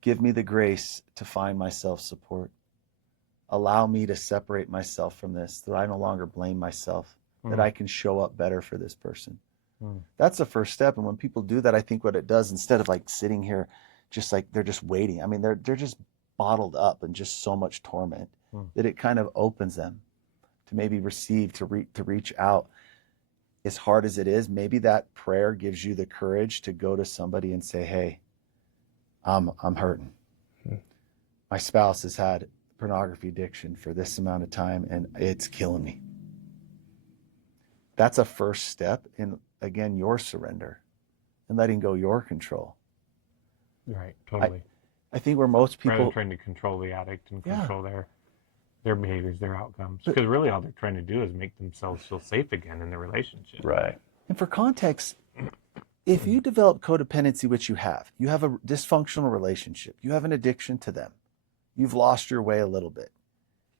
Give me the grace to find my self-support. Allow me to separate myself from this, that I no longer blame myself, that I can show up better for this person. That's the first step. And when people do that, I think what it does, instead of like sitting here, just like they're just waiting. I mean, they're just bottled up in just so much torment that it kind of opens them to maybe receive, to reach out. As hard as it is, maybe that prayer gives you the courage to go to somebody and say, hey, I'm hurting. My spouse has had pornography addiction for this amount of time and it's killing me. That's a first step in, again, your surrender and letting go your control. Right, totally. I think where most people... Rather than trying to control the addict and control their behaviors, their outcomes. Because really all they're trying to do is make themselves feel safe again in their relationship. Right. And for context, if you develop codependency, which you have a dysfunctional relationship, you have an addiction to them, you've lost your way a little bit.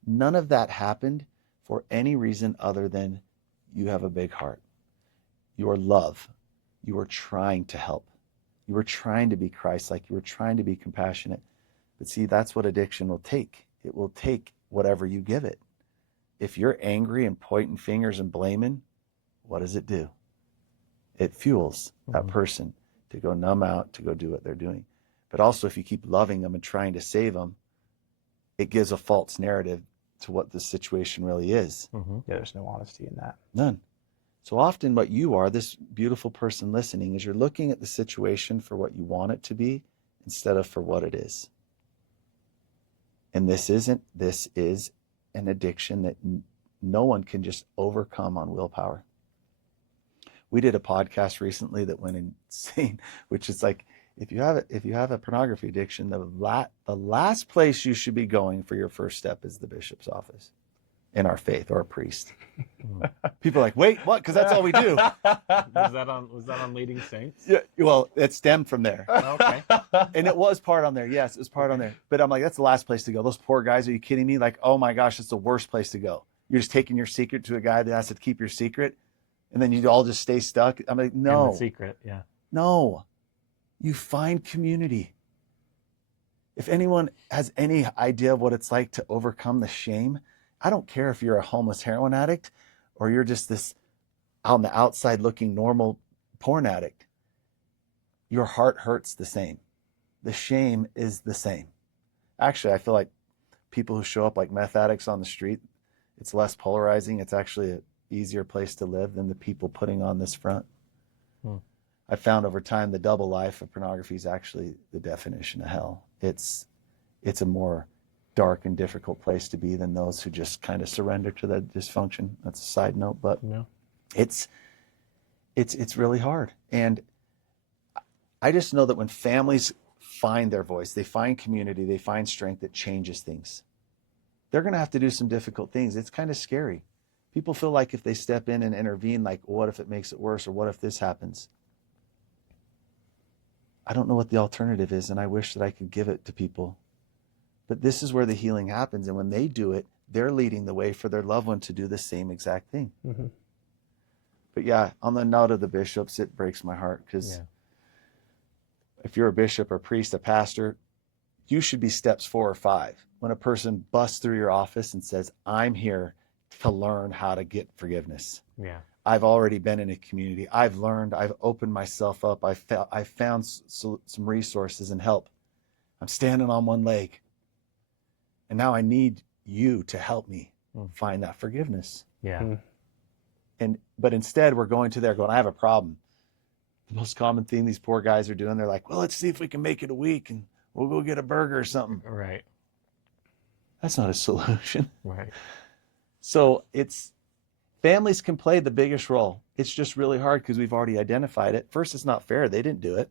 None of that happened for any reason other than you have a big heart. Your love, you are trying to help. You were trying to be Christ-like. You were trying to be compassionate. But see, that's what addiction will take. It will take whatever you give it. If you're angry and pointing fingers and blaming, what does it do? It fuels that person to go numb out, to go do what they're doing. But also, if you keep loving them and trying to save them, it gives a false narrative to what the situation really is. Yeah, there's no honesty in that. None. So often what you are, this beautiful person listening, is you're looking at the situation for what you want it to be instead of for what it is. And this is an addiction that no one can just overcome on willpower. We did a podcast recently that went insane, which is like, if you have a pornography addiction, the last place you should be going for your first step is the bishop's office in our faith, or a priest. People are like, wait, what? Because that's all we do. Was that on Leading Saints? Yeah, well, it stemmed from there. Okay. And it was part on there. Yes, it was part on there. But I'm like, that's the last place to go. Those poor guys, are you kidding me? Like, oh my gosh, it's the worst place to go. You're just taking your secret to a guy that has to keep your secret, and then you all just stay stuck. I'm like, no. In the secret, yeah. No. You find community. If anyone has any idea of what it's like to overcome the shame, I don't care if you're a homeless heroin addict or you're just this on the outside looking normal porn addict. Your heart hurts the same. The shame is the same. Actually, I feel like people who show up like meth addicts on the street, it's less polarizing. It's actually an easier place to live than the people putting on this front. I found over time the double life of pornography is actually the definition of hell. It's a more dark and difficult place to be than those who just kind of surrender to the dysfunction. That's a side note, but it's really hard. And I just know that when families find their voice, they find community, they find strength, that changes things. They're going to have to do some difficult things. It's kind of scary. People feel like if they step in and intervene, like, what if it makes it worse, or what if this happens? I don't know what the alternative is, and I wish that I could give it to people. But this is where the healing happens, and when they do it, they're leading the way for their loved one to do the same exact thing. But yeah, on the note of the bishops, it breaks my heart, because if you're a bishop or priest, a pastor, you should be steps 4 or 5. When a person busts through your office and says, I'm here to learn how to get forgiveness. Yeah. I've already been in a community. I've learned, I've opened myself up. I've found some resources and help. I'm standing on one leg. And now I need you to help me find that forgiveness. Yeah. But instead we're going to there going, I have a problem. The most common thing these poor guys are doing, they're like, well, let's see if we can make it a week and we'll go get a burger or something. Right. That's not a solution. Right. So families can play the biggest role. It's just really hard because we've already identified it. First, it's not fair. They didn't do it.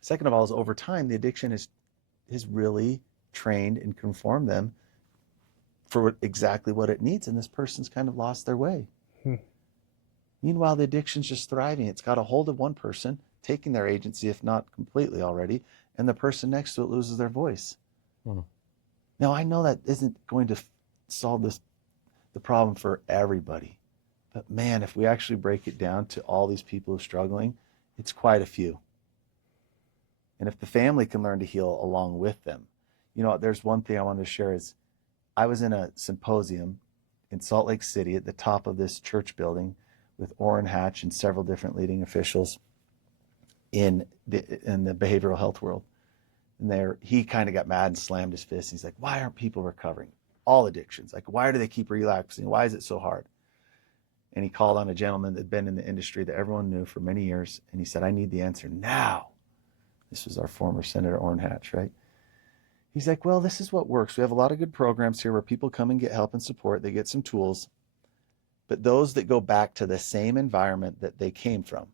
Second of all, is over time, the addiction has really trained and conformed them for exactly what it needs. And this person's kind of lost their way. Meanwhile, the addiction's just thriving. It's got a hold of one person, taking their agency, if not completely already, and the person next to it loses their voice. Now, I know that isn't going to solve the problem for everybody. But man, if we actually break it down to all these people who are struggling, it's quite a few. And if the family can learn to heal along with them. There's one thing I wanted to share is I was in a symposium in Salt Lake City at the top of this church building with Orrin Hatch and several different leading officials in the behavioral health world. And he kind of got mad and slammed his fist. He's like, why aren't people recovering? All addictions. Like, why do they keep relapsing? Why is it so hard? And he called on a gentleman that had been in the industry that everyone knew for many years. And he said, I need the answer now. This was our former Senator Orrin Hatch, right? He's like, well, this is what works. We have a lot of good programs here where people come and get help and support. They get some tools. But those that go back to the same environment that they came from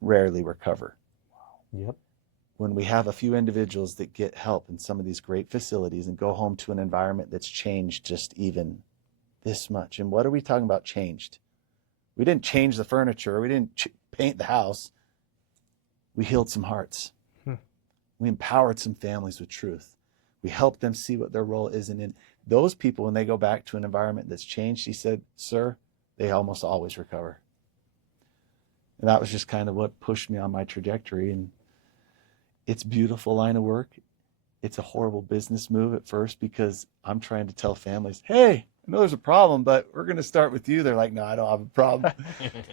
rarely recover. Yep. When we have a few individuals that get help in some of these great facilities and go home to an environment that's changed just even this much. And what are we talking about changed? We didn't change the furniture. We didn't paint the house. We healed some hearts. We empowered some families with truth. We helped them see what their role is. And in those people, when they go back to an environment that's changed, he said, sir, they almost always recover. And that was just kind of what pushed me on my trajectory. And it's a beautiful line of work. It's a horrible business move at first because I'm trying to tell families, hey, I know there's a problem, but we're going to start with you. They're like, no, I don't have a problem.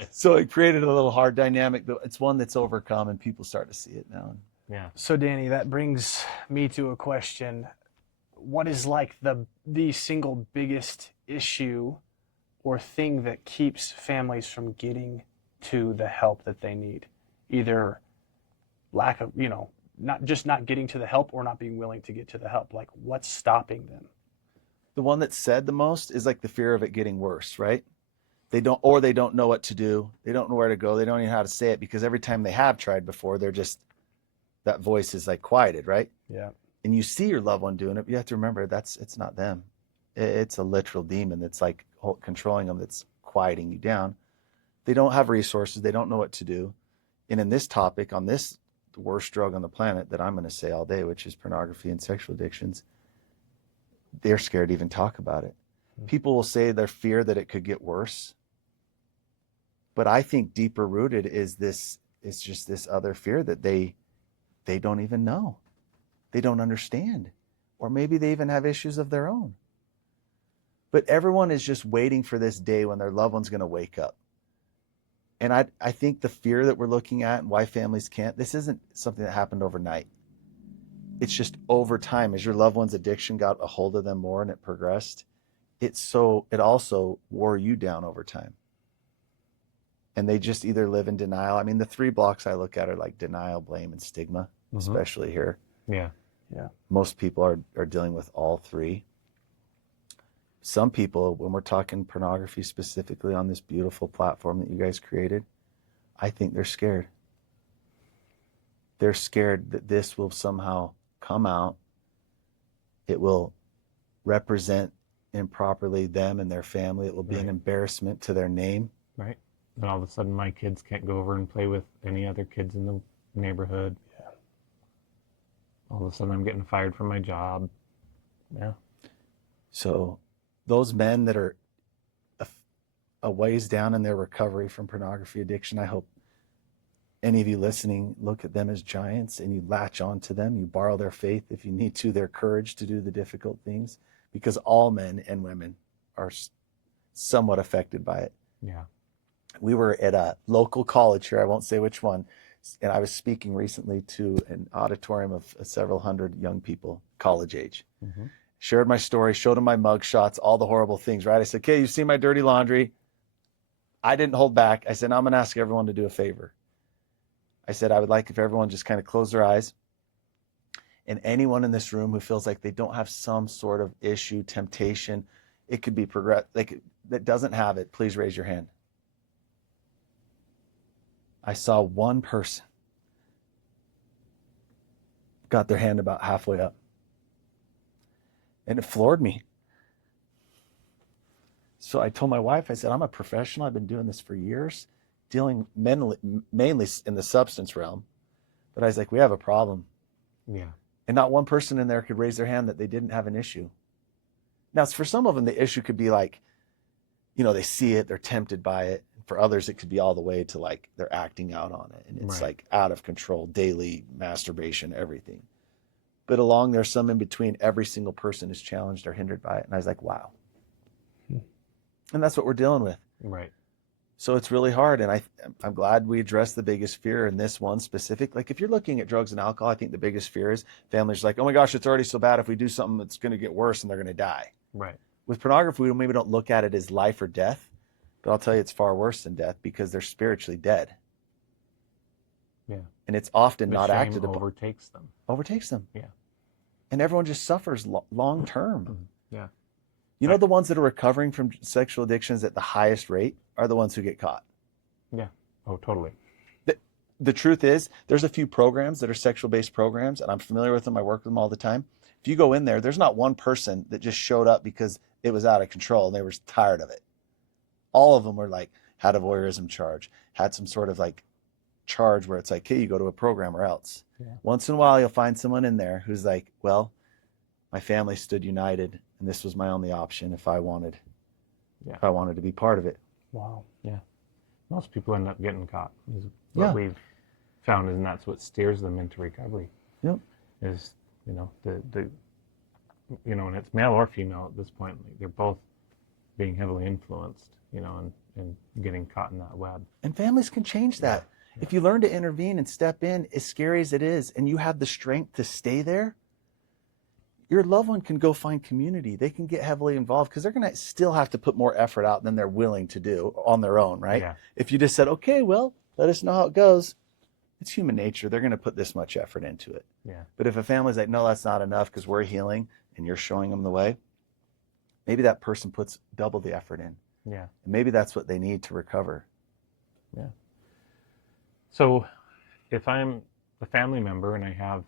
So it created a little hard dynamic, but it's one that's overcome and people start to see it now. Yeah. So Danny, that brings me to a question. What is like the single biggest issue or thing that keeps families from getting to the help that they need? Either lack of, not getting to the help or not being willing to get to the help. Like, what's stopping them? The one that's said the most is like the fear of it getting worse, right? They don't know what to do. They don't know where to go. They don't even know how to say it because every time they have tried before, that voice is like quieted, right? Yeah. And you see your loved one doing it, but you have to remember it's not them. It's a literal demon that's like controlling them, that's quieting you down. They don't have resources. They don't know what to do. And in this topic, on this the worst drug on the planet that I'm going to say all day, which is pornography and sexual addictions, they're scared to even talk about it. People will say their fear that it could get worse. But I think deeper rooted is just this other fear that they don't even know. They don't understand. Or maybe they even have issues of their own. But everyone is just waiting for this day when their loved one's going to wake up. And I think the fear that we're looking at and why families can't, this isn't something that happened overnight. It's just over time, as your loved one's addiction got a hold of them more and it progressed, it also wore you down over time. And they just either live in denial. I mean, the 3 blocks I look at are like denial, blame, and stigma, especially here. Yeah. Yeah. Most people are dealing with all 3. Some people, when we're talking pornography specifically on this beautiful platform that you guys created, I think they're scared. They're scared that this will somehow come out. It will represent improperly them and their family. It will be an embarrassment to their name. Right. And all of a sudden my kids can't go over and play with any other kids in the neighborhood. Yeah. All of a sudden I'm getting fired from my job. Yeah. So those men that are a ways down in their recovery from pornography addiction, I hope, any of you listening look at them as giants and you latch on to them, you borrow their faith if you need to, their courage to do the difficult things, because all men and women are somewhat affected by it. Yeah. We were at a local college here, I won't say which one, and I was speaking recently to an auditorium of several hundred young people, college age. Mm-hmm. Shared my story, showed them my mug shots, all the horrible things, right? I said, okay, you see my dirty laundry. I didn't hold back. I said, I'm going to ask everyone to do a favor. I said, I would like if everyone just kind of closed their eyes. And anyone in this room who feels like they don't have some sort of issue, temptation, it could be that doesn't have it, please raise your hand. I saw one person got their hand about halfway up. And it floored me. So I told my wife, I said, I'm a professional. I've been doing this for years, dealing mainly in the substance realm. But I was like, we have a problem. Yeah. And not one person in there could raise their hand that they didn't have an issue. Now, for some of them, the issue could be like, they see it, they're tempted by it. For others, it could be all the way to like they're acting out on it. And it's like out of control, daily masturbation, everything. But along there's some in between. Every single person is challenged or hindered by it. And I was like, wow. And that's what we're dealing with. Right. So it's really hard. And I'm glad we addressed the biggest fear in this one specific. Like if you're looking at drugs and alcohol, I think the biggest fear is families like, oh my gosh, it's already so bad. If we do something, it's going to get worse and they're going to die. Right. With pornography, we maybe don't look at it as life or death, but I'll tell you it's far worse than death because they're spiritually dead. Yeah. And it's often the not shame acted upon. Overtakes them. Yeah. And everyone just suffers long term. Yeah. The ones that are recovering from sexual addictions at the highest rate are the ones who get caught. Yeah. Oh, totally. The truth is, there's a few programs that are sexual-based programs, and I'm familiar with them. I work with them all the time. If you go in there, there's not one person that just showed up because it was out of control and they were tired of it. All of them were like, had a voyeurism charge, had some sort of like charge where it's like, hey, you go to a program or else. Yeah. Once in a while, you'll find someone in there who's like, well, my family stood united and this was my only option if I wanted to be part of it. Wow. Yeah. Most people end up getting caught. Is what we've found, and that's what steers them into recovery. Yep. Is, and it's male or female at this point. Like they're both being heavily influenced, and getting caught in that web. And families can change that. Yeah. If you learn to intervene and step in, as scary as it is, and you have the strength to stay there, your loved one can go find community. They can get heavily involved because they're going to still have to put more effort out than they're willing to do on their own, right? Yeah. If you just said, okay, well, let us know how it goes. It's human nature. They're going to put this much effort into it. Yeah. But if a family's like, no, that's not enough because we're healing and you're showing them the way, maybe that person puts double the effort in. Yeah. And maybe that's what they need to recover. Yeah. So if I'm a family member and I have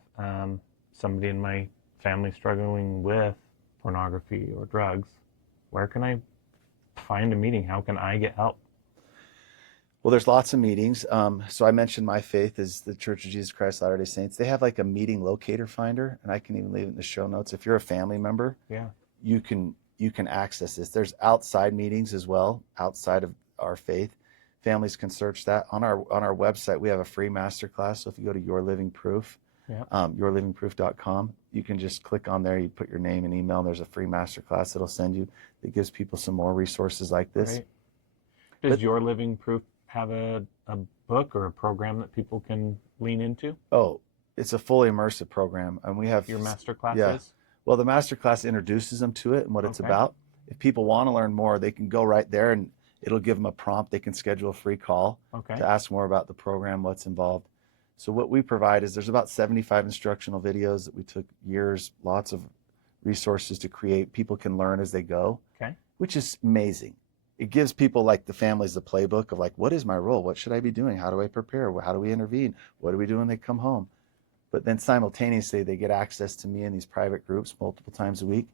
somebody in my family struggling with pornography or drugs, where can I find a meeting? How can I get help? Well, there's lots of meetings. So I mentioned my faith is the Church of Jesus Christ Latter-day Saints. They have like a meeting locator finder, and I can even leave it in the show notes. If you're a family member, you can access this. There's outside meetings as well, outside of our faith. Families can search that. On our website, we have a free masterclass. So if you go to Your Living Proof, yourlivingproof.com, you can just click on there, you put your name and email, and there's a free masterclass that'll send you that gives people some more resources like this. Right. Does Your Living Proof have a book or a program that people can lean into? Oh, it's a fully immersive program. And we have your masterclass is? Well, the masterclass introduces them to it and what it's about. If people want to learn more, they can go right there and it'll give them a prompt. They can schedule a free call to ask more about the program, what's involved. So what we provide is there's about 75 instructional videos that we took years, lots of resources to create. People can learn as they go, which is amazing. It gives people like the families the playbook of like, what is my role? What should I be doing? How do I prepare? How do we intervene? What do we do when they come home? But then simultaneously, they get access to me in these private groups multiple times a week,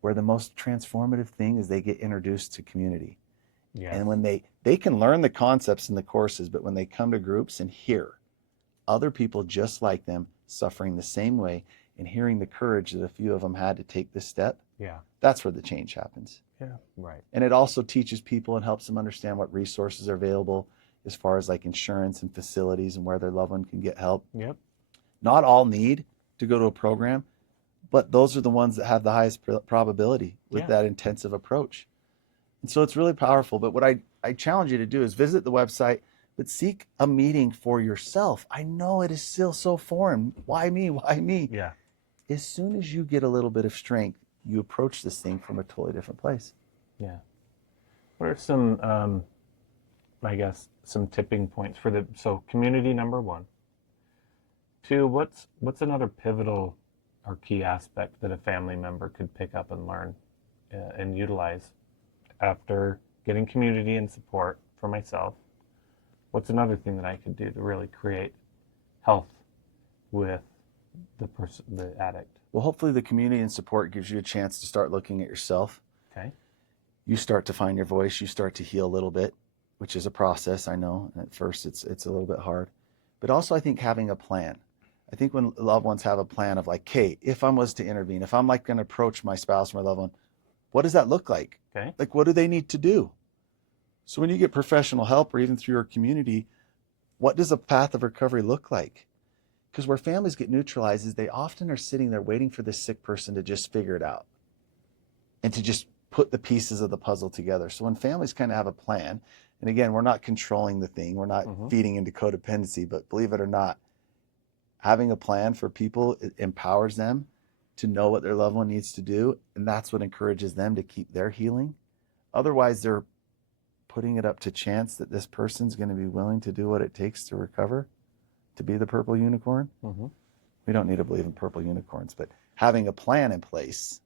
where the most transformative thing is they get introduced to community. Yes. And when they can learn the concepts in the courses, but when they come to groups and hear other people just like them suffering the same way and hearing the courage that a few of them had to take this step, that's where the change happens. Yeah, right. And it also teaches people and helps them understand what resources are available. as far as like insurance and facilities and where their loved one can get help. Yep. Not all need to go to a program, but those are the ones that have the highest probability with Yeah. that intensive approach. And so it's really powerful. But what I challenge you to do is visit the website, but seek a meeting for yourself. I know it is still so foreign. Why me? Why me? Yeah. As soon as you get a little bit of strength, you approach this thing from a totally different place. Yeah. What are some, I guess, some tipping points for so community, number one. Two, what's another pivotal or key aspect that a family member could pick up and learn and utilize after getting community and support for myself? What's another thing that I could do to really create health with the addict? Well, hopefully the community and support gives you a chance to start looking at yourself. Okay. You start to find your voice. You start to heal a little bit, which is a process. I know at first it's a little bit hard, but also I think having a plan. I think when loved ones have a plan of like, okay, if I was to intervene, if I'm like going to approach my spouse or my loved one, what does that look like? Okay. Like, what do they need to do? So when you get professional help or even through your community, what does a path of recovery look like? Because where families get neutralized is they often are sitting there waiting for this sick person to just figure it out and to just put the pieces of the puzzle together. So when families kind of have a plan, and again, we're not controlling the thing, we're not feeding into codependency, but believe it or not, having a plan for people, it empowers them to know what their loved one needs to do, and that's what encourages them to keep their healing. Otherwise, they're putting it up to chance that this person's going to be willing to do what it takes to recover, to be the purple unicorn. We don't need to believe in purple unicorns, but having a plan in place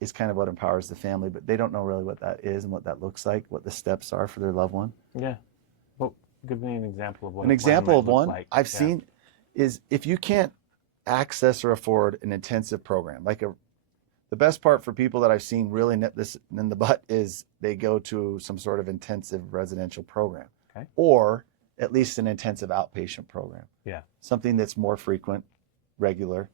is kind of what empowers the family, but they don't know really what that is and what that looks like, what the steps are for their loved one. Yeah. Well, give me an example of what An example of one like. I've seen is if you can't access or afford an intensive program, like the best part for people that I've seen really nip this in the butt is they go to some sort of intensive residential program, or at least an intensive outpatient program. Yeah. Something that's more frequent, regular.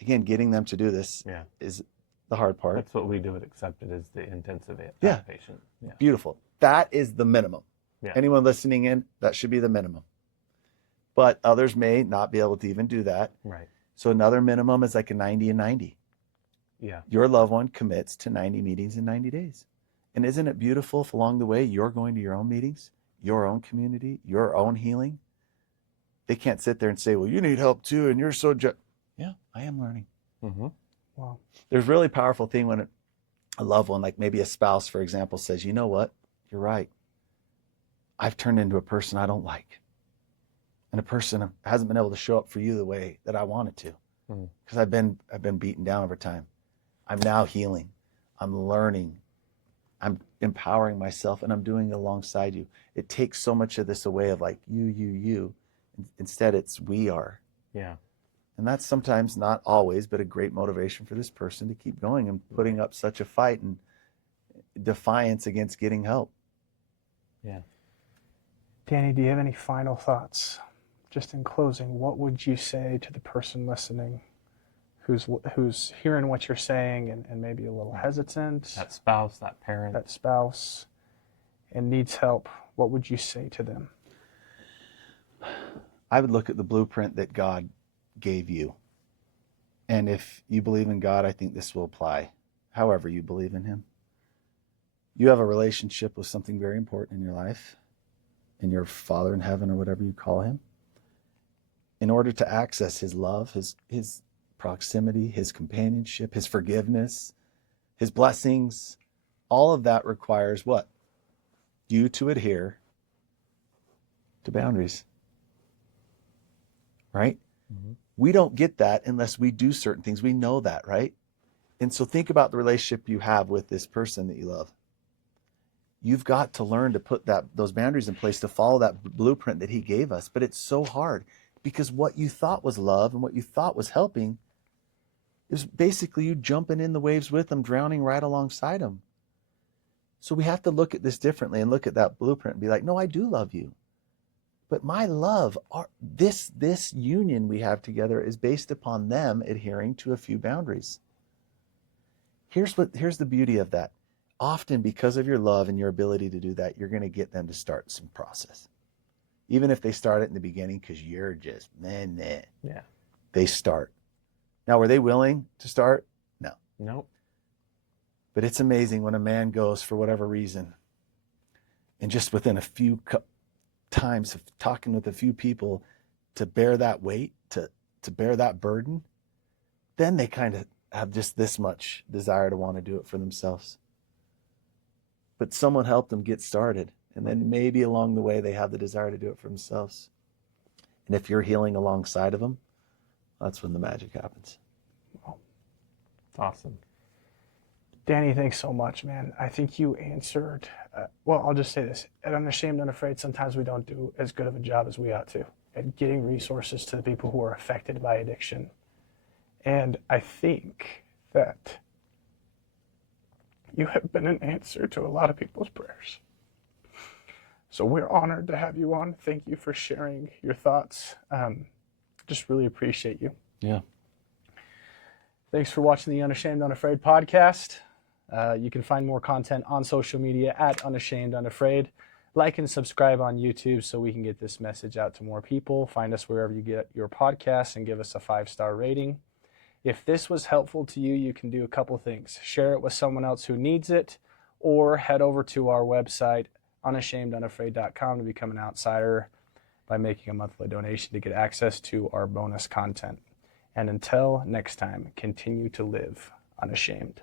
Again, getting them to do this is the hard part. That's what we do at Accepted is the intensive Yeah. outpatient. Yeah. Beautiful. That is the minimum. Yeah. Anyone listening in, that should be the minimum. But others may not be able to even do that. Right. So another minimum is like a 90 and 90. Yeah. Your loved one commits to 90 meetings in 90 days. And isn't it beautiful if along the way you're going to your own meetings, your own community, your own healing? They can't sit there and say, well, you need help too, and you're so yeah, I am learning. Wow. There's a really powerful thing when a loved one, like maybe a spouse, for example, says, you know what? You're right. I've turned into a person I don't like. And a person hasn't been able to show up for you the way that I wanted to. Because I've been beaten down over time. I'm now healing. I'm learning. I'm empowering myself, and I'm doing it alongside you. It takes so much of this away of like you. Instead, it's we are. Yeah. And that's sometimes, not always, but a great motivation for this person to keep going and putting up such a fight and defiance against getting help. Yeah. Danny, do you have any final thoughts? Just in closing, what would you say to the person listening who's hearing what you're saying and maybe a little hesitant, That spouse, that parent. that spouse, and needs help? What would you say to them? I would look at the blueprint that God gave you. And if you believe in God, I think this will apply. However you believe in him. You have a relationship with something very important in your life, in your Father in heaven or whatever you call him. In order to access his love, his proximity, his companionship, his forgiveness, his blessings, all of that requires what? You to adhere to boundaries. Right? We don't get that unless we do certain things. We know that, right? And so think about the relationship you have with this person that you love. You've got to learn to put those boundaries in place to follow that blueprint that he gave us. But it's so hard because what you thought was love and what you thought was helping is basically you jumping in the waves with them, drowning right alongside them. So we have to look at this differently and look at that blueprint and be like, no, I do love you. But my love, this union we have together is based upon them adhering to a few boundaries. Here's the beauty of that. Often because of your love and your ability to do that, you're going to get them to start some process. even if they start it in the beginning, because you're just, man, Yeah. they start. Now, were they willing to start? No. Nope. But it's amazing when a man goes, for whatever reason, and just within a few times of talking with a few people, to bear that weight, to bear that burden, then they kind of have just this much desire to want to do it for themselves. But someone helped them get started, and then maybe along the way they have the desire to do it for themselves. And if you're healing alongside of them, that's when the magic happens. It's awesome. Danny, thanks so much, man. I think you answered, well, I'll just say this. At Unashamed Unafraid, sometimes we don't do as good of a job as we ought to at getting resources to the people who are affected by addiction. And I think that you have been an answer to a lot of people's prayers. So we're honored to have you on. Thank you for sharing your thoughts. Just really appreciate you. Yeah. Thanks for watching the Unashamed Unafraid podcast. You can find more content on social media at Unashamed Unafraid. Like and subscribe on YouTube so we can get this message out to more people. Find us wherever you get your podcasts and give us a 5-star rating. If this was helpful to you, you can do a couple things. Share it with someone else who needs it, or head over to our website, unashamedunafraid.com, to become an outsider by making a monthly donation to get access to our bonus content. And until next time, continue to live unashamed.